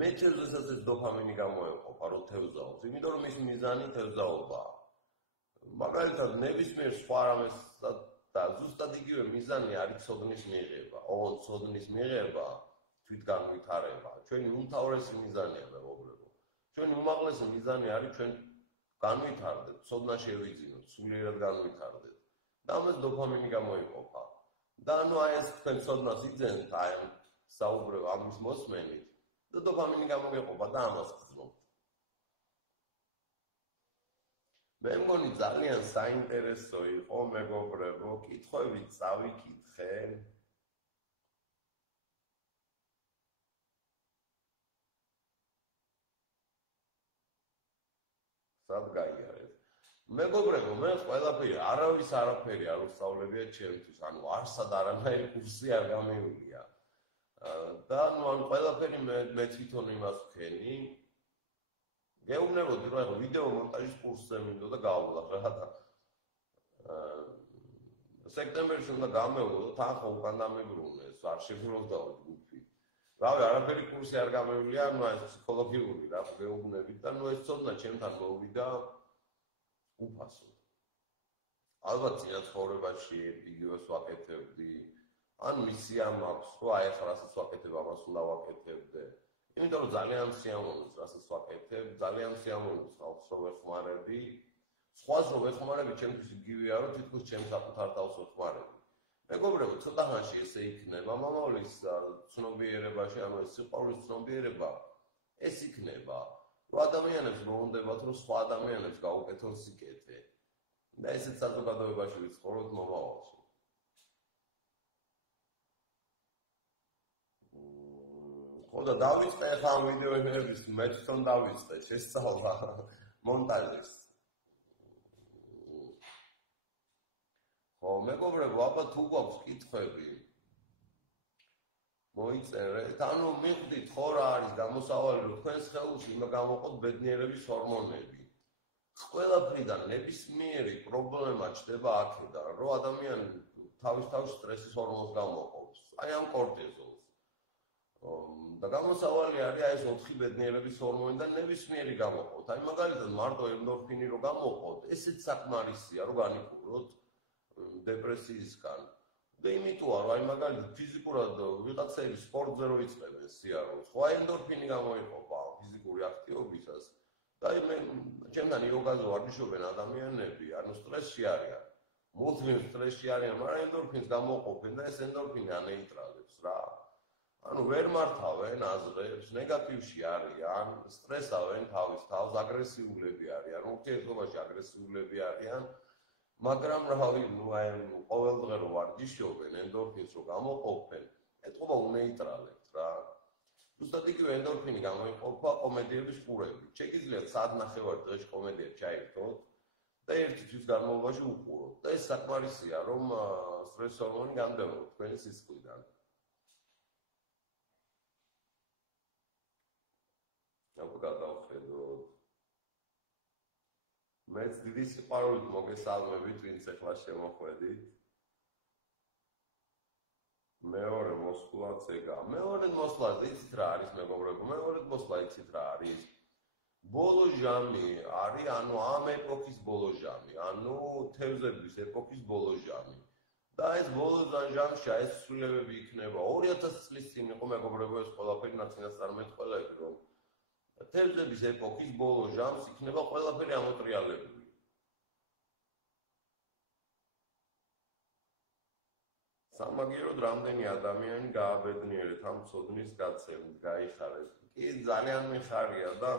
მე თევზასაც ეს დოფამინი გამოეყოფა, რომ თევზაობს, იმიტომ რომ ის მიზანი თევზაობაა. მაგალითად, ნებისმიერ სხვა რამეს და ზუსტად იგივე მიზანი არის ცოდნის მიღება. ოღონდ ცოდნის მიღება თვითგანვითარება. ჩვენი უმთავრესი მიზანია, მეგობრებო. ჩვენი უმაღლესი მიზანი არის ჩვენ განვითარდეთ, ცოდნა შევიძინოთ, სულიერად განვითარდეთ. და ამას დოფამინი გამოიყოფა. და ანუ აი ეს თქვენ ცოდნას იძენთ, აი საუბრობ ამის მოსმენით და დოფამინი გამოგიყოფა და ამას გრძნობთ. მე მგონი ძალიან საინტერესო იყო, მეგობრებო, კითხვებით წავიკითხე. სად გაიარეთ? მეგობრებო, მე ყველაფერი, არავის არაფერი არ უსწავლებია ჩემთვის, ანუ არსად არანაირი კურსი არ გამივლია. და ანუ ყველაფერი მე თვითონ იმას ვქენი. გეუბნებოდი, რომ ვიდეო მონტაჟის კურსზე მინდოდა გავვლახ რა და სექტემბერში უნდა გამეულო, თანხა უკან დამებრუნეს, არ შეგვიძლია ჯგუფი. რავი, არაფერი კურსი არ გამევლია, ანუ ეს ფსიქოლოგიური რა გეუბნებით და ნუ ეს ცოდნა ჩემთან მოვიდა უფასო. ალბათ წინა ცხოვრებაში იგივეს ვაკეთებდი, ან მისია მაქვს, რომ აი ახლა რასაც ვაკეთებ, ამას უნდა ვაკეთებდე. იმიტომ რომ ძალიან სიამოვნებს რასაც ვაკეთებ, ძალიან სიამოვნებს ხალხს რომ ვეხმარები. სხვას რომ ვეხმარები, ჩემთვის იგივეა, რომ თითქოს ჩემს საკუთარ თავს ვეხმარები. მეგობრებო, ცოტა ხანში ესე იქნება, მომავლის ცნობიერებაში, ანუ ეს სიყვარულის ცნობიერება, ეს იქნება, რომ ადამიანებს მოუნდებათ, რომ სხვა ადამიანებს გაუკეთონ სიკეთე. და ესეც საზოგადოებაში ვიცხოვროთ მომავალში. ხო და დავიწყე ახლა ამ ვიდეოების მე თვითონ დავიწყე შესწავლა მონტაჟის. ხო, მეგობრებო, აბა თუ გვაქვს კითხვები, მოიწერეთ. ანუ მივხვდით ხო რა არის გამოსავალი, რომ თქვენს ხელში უნდა გამოყოთ ბედნიერების ჰორმონები. ყველაფრიდან ნებისმიერი პრობლემა ჩდება აქედან, რომ ადამიანი თავის სტრესის ჰორმონს გამოყოფს. აი ამ კორტიზოლს. და გამოსავალი არის აი ეს 4 ბედნიერების ჰორმონი და ნებისმიერი გამოყოთ. აი მაგალითად მარტო ენდორფინი რო გამოყოთ, ესეც საკმარისია, რომ განიფუვროთ დეპრესიისგან. და იმითოა, რომ აი მაგალითად ფიზიკურად ვიღაცები სპორტზე რო იწყებენ სიარულს, ხო აი ენდორფინი გამოიყოფა ფიზიკური აქტივობისას. და მე ჩემთან იოგაზე ვარჯიშობენ ადამიანები, ანუ სტრესში არიან. მუდმივ სტრესში არიან, მაგრამ ენდორფინს გამოყოფენ და ეს ენდორფინი ანეიტრალებს რა. ანუ ვერ მართავენ აზრებს, ნეგატივში არიან, სტრესავენ თავის თავს, აგრესიულები არიან, ურთიერთობაში აგრესიულები არიან, მაგრამ რავი, ნუ აი ყოველდღე რო ვარჯიშობენ, ენდორფინს რო გამოყოფენ, ეთყობა უნეიტრალებთ რა. ზუსტად იგივე ენდორფინი გამოიყოფა კომედიების ყურებით. შეგიძლიათ საათნახევარი დღეში კომედია ჩაერთოთ და ერთი თვის განმავლობაში უყუროთ. და ეს საკმარისია, რომ სტრეს ჰორმონი განდევნოთ თქვენი სისხლიდან. აბა გადავხედოთ. მეც დიდი სიყვარულით მოგესალმებით, ვინც ახლა შემოხვედით. მეორე მოსვლაც ეგა. მეორე მოსვლა იცით რა არის მეგობრებო? მეორე მოსვლა იცით რა არის? ბოლო ჟამი არის, ანუ ამ ეპოქის ბოლო ჟამი, ანუ თევზების ეპოქის ბოლო ჟამი. და ეს ბოლო ჟამში ეს ცვლილებები იქნება. 2000 წლის წინ იყო მეგობრებო ეს ყველაფერი ნაცინასწარმეტყველები, რომ თევზების ეპოქის ბოლო ჟამს იქნება ყველაფერი ამოტრიალებული. სამაგიეროდ რამდენი ადამიანი გააბედნიერეთ ამ ცოდნის გაცემით, გაიხარეთ. კი, ძალიან მიხარია და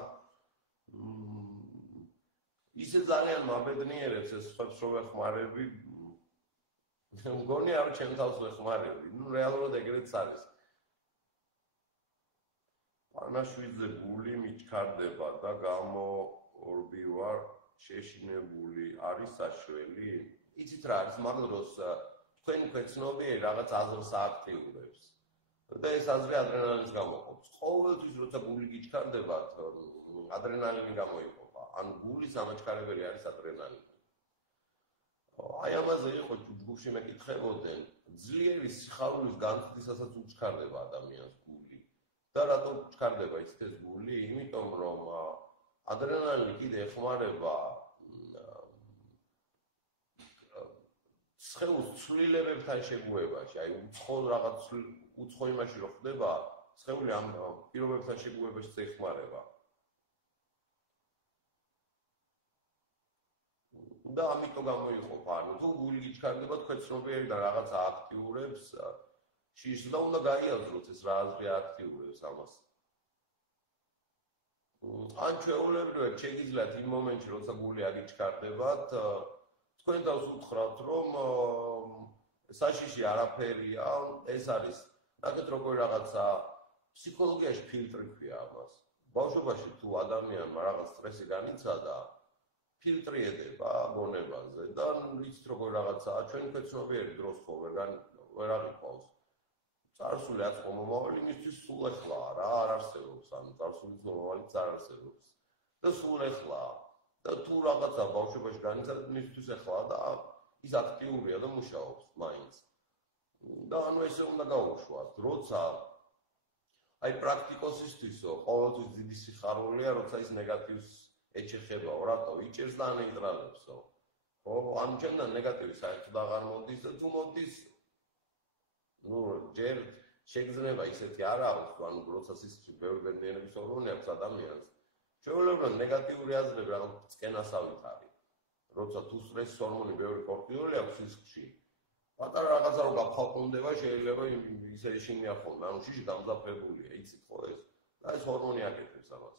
ისე ძალიან მაბედნიერებს ეს ხებს რო ვეხმარები. მგონი არ ჩემ თავს ვეხმარები. ნუ რეალურად ეგრეც არის. პანაშვიდზე გული მიჩქარდება და გამოორბივარ შეშინებული არის საშველი. იცით რა არის მაგ დროს თქვენი ქვეცნობიერი რაღაც აზრს აქტიურებს და ეს აზრი ადრენალინის გამოყოფს. ყოველთვის როცა გული გიჩქარდებათ, ადრენალინი გამოიყოფა. ანუ გულის ამაჩქარებელი არის ადრენალინი. აი ამაზე იყო ჯგუფში მეკითხებოდნენ, ძლიერი სიხარულის განცდისასაც უჩქარდება ადამიანს გული. და რატომ უჩქარდება ეს გული? იმიტომ რომ ადრენალინი კიდე ეხმარება სხეულს ცვლილებებთან შეგუებაში, აი უცხო იმაში რომ ხდება, სხეული ამ პირობებთან შეგუებაში ეხმარება. და ამიტომ გამოიყოფა, ანუ თუ გული გიჩქარდება, თქვენ ცნობიერი და რაღაცა აქტიურებს, შიშს და უნდა გაიაზროთ ეს რა აზრი აქტიურებს ამას. ან ჩვეულებრივად შეგიძლიათ იმ მომენტში, როცა გული აგიჩქარდებათ, თქვენ თავს უთხრათ, რომ საშიში არაფერია, ეს არის, ნახეთ როგორ რაღაცა ფსიქოლოგიაში ფილტრი ქვია ამას. ბავშვობაში თუ ადამიანმა რაღაც სტრესი განიცადა, ფილტრი ედება გონებაზე და იცით როგორ რაღაცაა, ჩვენ ქვეცნობიერი დროს ხო ვერ აღიქვავს. წარსული აწყო მომავალი მისთვის სულ ეხლაა რა, არ არსებობს, ანუ წარსულის მომავალიც არ არსებობს. და სულ ეხლაა. და თუ რაღაცა ბავშვობაში განიცადა მისთვის ეხლაა და ის აქტიურია და მუშაობს მაინც. და ანუ ესე უნდა გაუშვათ, როცა აი პრაქტიკოსისთვისო ყოველთვის დიდი სიხარულია, როცა ის ნეგატივს ეჩეხებაო, რატო? იჭერს და ანეიტრალებსო. ხო, ამ ჩემთან ნეგატივი საერთოდ აღარ მოდის და თუ მოდის, ჯერ შეგრძნება ისეთი არ აქვს, ანუ როცა სისხლში ბევრი ბედნიერების ჰორმონი აქვს ადამიანს, ჩვეულებრივად ნეგატიური აზრები რაღაც წკენასავით არის. როცა თუ სტრესის ჰორმონი ბევრი კორტიზოლი აქვს სისხლში, პატარა რაღაცა რომ გაფალკონდება, შეიძლება ისე ეშინია ხოლმე, ანუ შიში გამძაფრებულია, იცით ხო ეს? და ეს ჰორმონი აკეთებს ამას.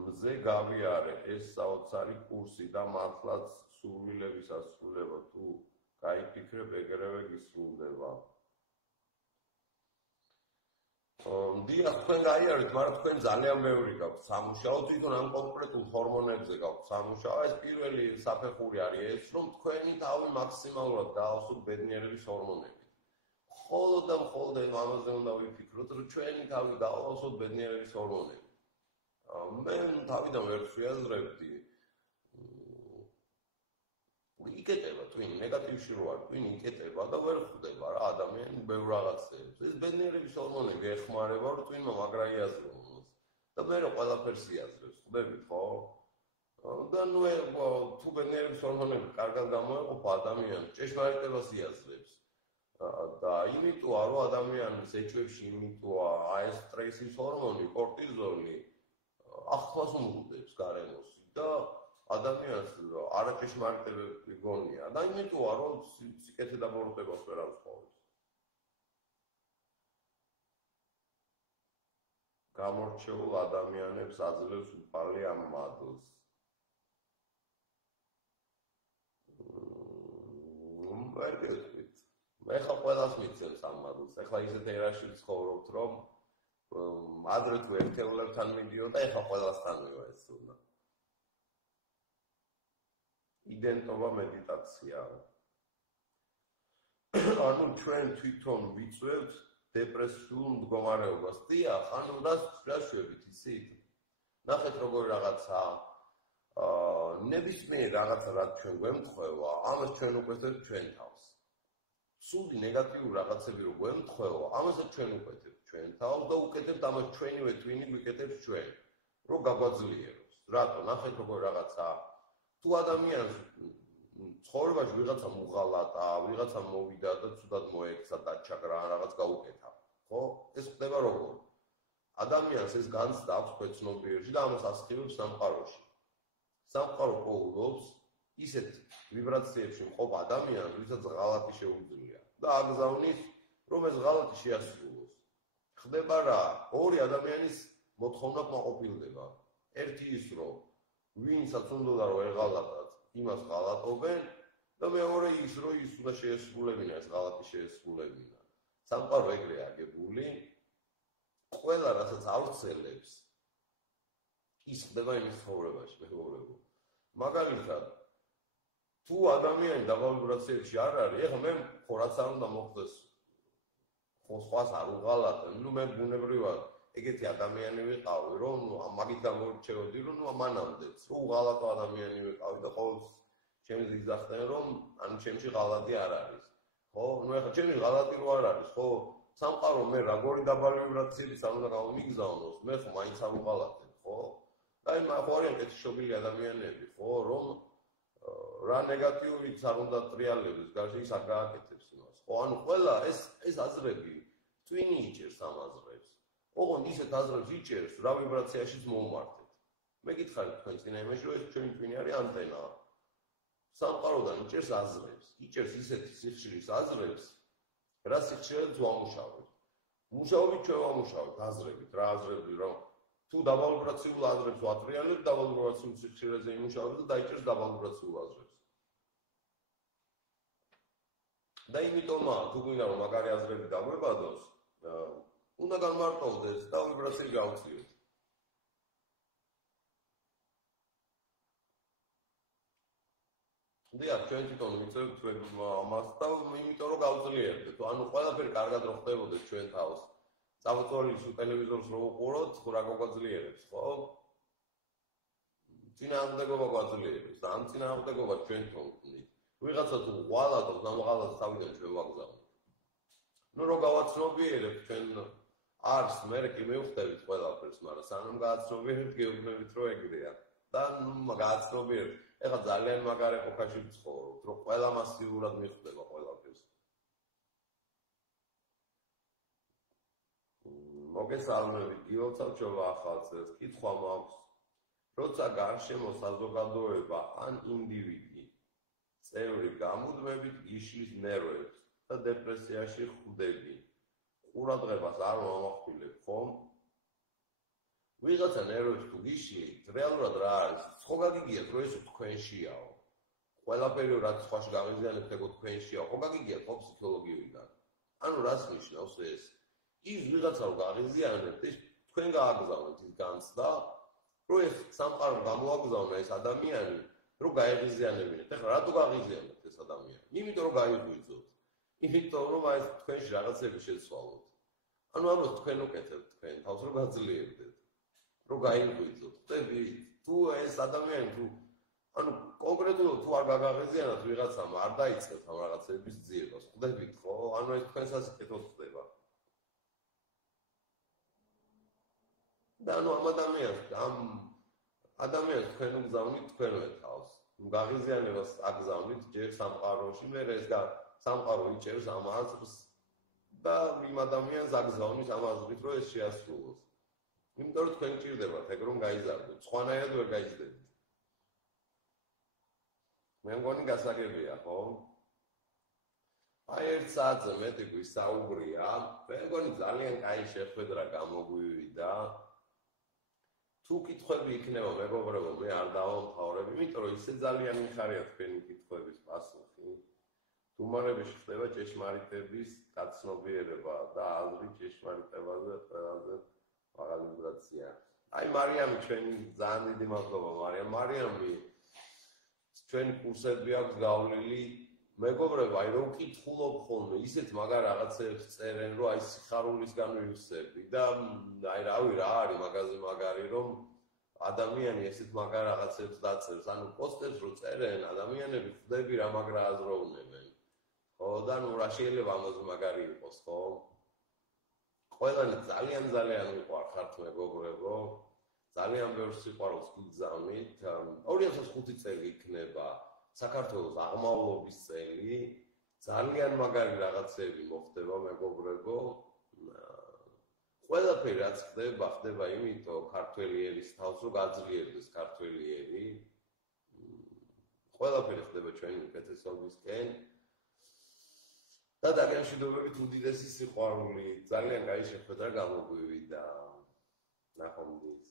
მზე გავიარე ეს საოცარი კურსი და მართლაც სურვილების ასრულება თუ გაიფიქრებ, ეგრევე გისრულდება. დიახ, თქვენ გაიარეთ, მაგრამ თქვენ ძალიან ბევრი გაქვთ სამუშაო, თვითონ ამ კონკრეტულ ჰორმონებზე გაქვთ სამუშაო. ეს პირველი საფეხური არის ეს, რომ თქვენი თავი მაქსიმალურად გაავსოთ ბედნიერების ჰორმონებით. მხოლოდ და მხოლოდ ამაზე უნდა ვიფიქროთ, რომ ჩვენი თავი გაავსოთ ბედნიერების ჰორმონებით. მე თავიდან ვერ ვიაზრებდი. იკეტება twin ნეგატივში რო არ twin იკეტება და ვერ ხვდება რა ადამიანი ბევრ რაღაცებს. ეს ბედნიერების ჰორმონები ეხმარება რომ twin-მა მაგრა იაზროს და მე რო ყველაფერს იაზრებს, ხვდებით ხო? და ნუ თუ ბედნიერების ჰორმონები კარგად გამოეყოფა ადამიანს, ჭეშმარიტებას იაზრებს. და იმიტოა რომ ადამიანის ეჭვებში იმიტოა აი ეს სტრესის ჰორმონი, კორტიზოლი ახლავს უმგუდებს გარემოში და ადამიანს არაჭეშმარიტებები გონია და იმიტოა რომ სიკეთე და ბოროტებას ვერ ამსხოლებს. გამორჩეულ ადამიანებს აძლევს უფალი ამ მადლს. ვერ გეტყვით. მე ხა ყველას მიცემს ამ მადლს. ეხლა ისეთ ერაში ვცხოვრობთ, რომ ადრე თუ ერთეულებთან მიდიოდა, ეხლა ყველასთან მივა ეს უნდა. იდენტობა მედიტაცია. ანუ ჩვენ თვითონ ვიწვევთ დეპრესიულ მდგომარეობას. დიახ, ანუ რასშვებით ისიც. ნახეთ როგორ რაღაცა ნებისმიერ რაღაცა რაც ჩვენ გვემთხვევა, ამას ჩვენ უკვეთებთ ჩვენ თავს. სული ნეგატიური რაღაცები რო გვემთხვევა, ამასაც ჩვენ უკვეთებთ ჩვენ თავს და უკეთებთ ამას ჩვენივე twin-ი გვიკეთებს ჩვენ, რომ გაგვაძლიეროს. რატო? ნახეთ როგორ რაღაცა თუ ადამიანს ცხოვრებაში ვიღაცა მოღალატა, ვიღაცა მოვიდა და ცუდად მოექცა და ჩაგრა რაღაც გაუკეთა, ხო? ეს ხდება როგორ? ადამიანს ეს განცდა აქვს ქვეცნობიერში და ამას ასხივებს სამყაროში. სამყარო პოულობს ისეთ ვიბრაციებში მყოფ ადამიანს, ვისაც ღალატი შეუძლია და აგზავნის, რომ ეს ღალატი შეასრულოს. ხდება რა? ორი ადამიანის მოთხოვნა კმაყოფილდება. ერთი ის, რომ ვინცაც უნდა რომ ეღალატათ, იმას ღალატობენ და მეორე ის, რომ ის უნდა შეესრულებინა, ეს ღალატი შეესრულებინა. სამყარო ეგრეა აგებული. ყველა რასაც ავრცელებს, ის ხდება იმის ცხოვრებაში, მეგობრებო. მაგალითად, თუ ადამიანი დაბალ ვიბრაციებში არ არის, ეხლა მე ხო რაც არ უნდა მოხდეს, ხო სხვას არ უღალატებ, ნუ მე ბუნებრივად ეგეთი ადამიანი ვიყავი, რომ მაგით გამორჩევდი, რომ მანამდეც, რომ უღალატო ადამიანი ვიყავი და ყოველთვის ჩემს იზახდნენ, რომ ან ჩემში ღალატი არ არის. ხო? ეხლა ჩემში ღალატი რო არ არის, ხო? სამყარო მე როგორი დაბალი ვიბრაციით არ უნდა გამომიგზავნოს, მე ხო მაინც არ უღალატებ, ხო? და იმ ახორიან კეთილშობილი ადამიანები, ხო, რომ რა ნეგატივიც არ უნდა ტრიალებს, გარშე ის არ გააკეთებს იმას. ხო, ანუ ყველა ეს აზრები twin იჭერს ამ აზრებს. ოღონდ ისეთ აზრებს იჭერს, რა ვიბრაციაშიც მოუმართეთ. მე გითხარით თქვენ წინა იმაში, რომ ეს ჩვენი twin არის ანტენა. სამყაროდან იჭერს აზრებს, იჭერს ისეთი სიხშირის აზრებს, რა სიხშირეც ვამუშავებთ. მუშაობით ჩვენ ვამუშავებთ აზრებით, რა აზრები, რომ თუ დაბალვიბრაციულ აზრებს ვატრიალებთ, დაბალვიბრაციულ სიხშირეზე იმუშავებთ და დაიჭერს დაბალვიბრაციულ აზრებს. და იმიტომ თუ გვინდა რომ მაგარი აზრები დაგვებადოს, უნდა განმარტოვდეს და ვიბრაციები გავწიოთ. დიახ, ჩვენ თვითონ ვიწევთ ამას და იმიტომ რომ გავძლიერდეთ. ანუ ყველაფერი კარგად რო ხდებოდეს ჩვენ თავს. წამოწოლილს ტელევიზორს რო უყუროთ, რა გვაძლიერებს, ხო? წინააღმდეგობა გვაძლიერებს და ამ წინააღმდეგობა ჩვენ თვითონ ვიღაცა თუ ღალატობს, ამ ღალატს თავიდან ჩვენ ვაგზავნებთ. ნუ რო გავაცნობიერებთ ჩვენ არს, მე კი მივხვდებით ყველაფერს, მაგრამ სანამ გააცნობიერებთ, გეუბნებით რომ ეგრეა. და ნუ გააცნობიერებთ. ეხლა ძალიან მაგარ ეპოქაში ვცხოვრობთ, რომ ყველა მასიურად მიხვდება ყველაფერს. მოგესალმებით, გიოცავ ახალწელს, კითხვა მაქვს. როცა გარშემო საზოგადოება ან ინდივიდი წევრი გამუდმებით გიშლის ნერვებს და დეპრესიაში ხვდები. ყურადღებას არ მომახვილებ, ხომ? ვიღაცა ნერვებს თუ გიშლით, რეალურად რა არის? ხო გაგიგიათ, რომ ეს თქვენშიაო. ყველაფერი რაც სხვაში გამიზიანებთ, ეგ თქვენშია. ხო გაგიგიათ, ხო ფსიქოლოგიიდან. ანუ რას ნიშნავს ეს? ის ვიღაცა რომ გაღიზიანებთ, ეს თქვენ გააგზავნეთ ის განცდა, რომ ეს სამყარო გამოაგზავნა ეს ადამიანი, რომ გაეღიზიანებინეთ. ეხლა რატო გაღიზიანებთ ეს ადამიანი? იმიტომ რომ გაიღვიძოთ. იმიტომ რომ ეს თქვენში რაღაცები შეცვალოთ. ანუ ამას თქვენ უკეთებთ თქვენ თავს რომ გაძლიერდეთ. რომ გაიღვიძოთ. ხტები, თუ ეს ადამიანი თუ ანუ კონკრეტულად თუ არ გაგაღიზიანოთ ვიღაცამ არ დაიწყეთ ამ რაღაცების ძიებას. ხტებით ხო? ანუ ეს თქვენ სასიკეთოდ ხდება. და ანუ ამ ადამიანს თქვენ უგზავნით თქვენვე თავს. გაღიზიანებას აგზავნით ჯერ სამყაროში, მე ეს სამყარო იჭერს ამ აზრს და იმ ადამიანს აგზავნით ამ აზრით, რომ ეს შეასრულოს. იმიტომ რომ თქვენ ჭირდებათ ეგ რომ გაიზარდოთ, სხვანაირად ვერ გაიზრდებით. მე მგონი გასაგებია, ხო? აი ერთ საათზე მეტი გვისაუბრია, მე მგონი ძალიან კაი შეხვედრა გამოგვივიდა. თუ კითხვები იქნება, მეგობრებო, მე არ დავამთავრებ, იმიტომ რომ ისე ძალიან მიხარია თქვენი კითხვების პასუხი. თუმარებში ხდება ჭეშმარიტების გაცნობიერება და აზრი ჭეშმარიტებაზე ყველაზე მაღალი ვიბრაცია. აი მარიამი ჩვენი ძალიან დიდი მადლობა მარიამი ჩვენი კურსები აქვს გავლილი. მეგობრებო, აი რომ ვკითხულობ ხოლმე, ისეთ მაგარ რაღაცებს წერენ, რომ აი სიხარულისგან ვივსები და აი რავი რა არის მაგაზე მაგარი, რომ ადამიანი ესეთ მაგარ რაღაცებს დაწერს, ანუ პოსტებს რო წერენ, ადამიანები ხვდები რა მაგრა აზროვნებენ. ხო, და ნუ რა შეიძლება ამაზე მაგარი იყოს, ხო? ყველანი ძალიან მიყვარხართ მეგობრებო. ძალიან ბევრ სიყვარულს გიგზავნით. 2005 წელი იქნება საქართველოს აღმავლობის წელი. ძალიან მაგარი რაღაცები მოხდება მეგობრებო. ყველაფერი რაც ხდება იმიტომ ქართველი ერის თავს რომ გაძლიერდეს ქართველი ერი. ყველაფერი ხდება ჩვენი უკეთესობისკენ. და დაგემშვიდობებით უდიდესი სიყვარული. ძალიან კაი შეხვედრა გამოგვივიდა. ნახვამდის.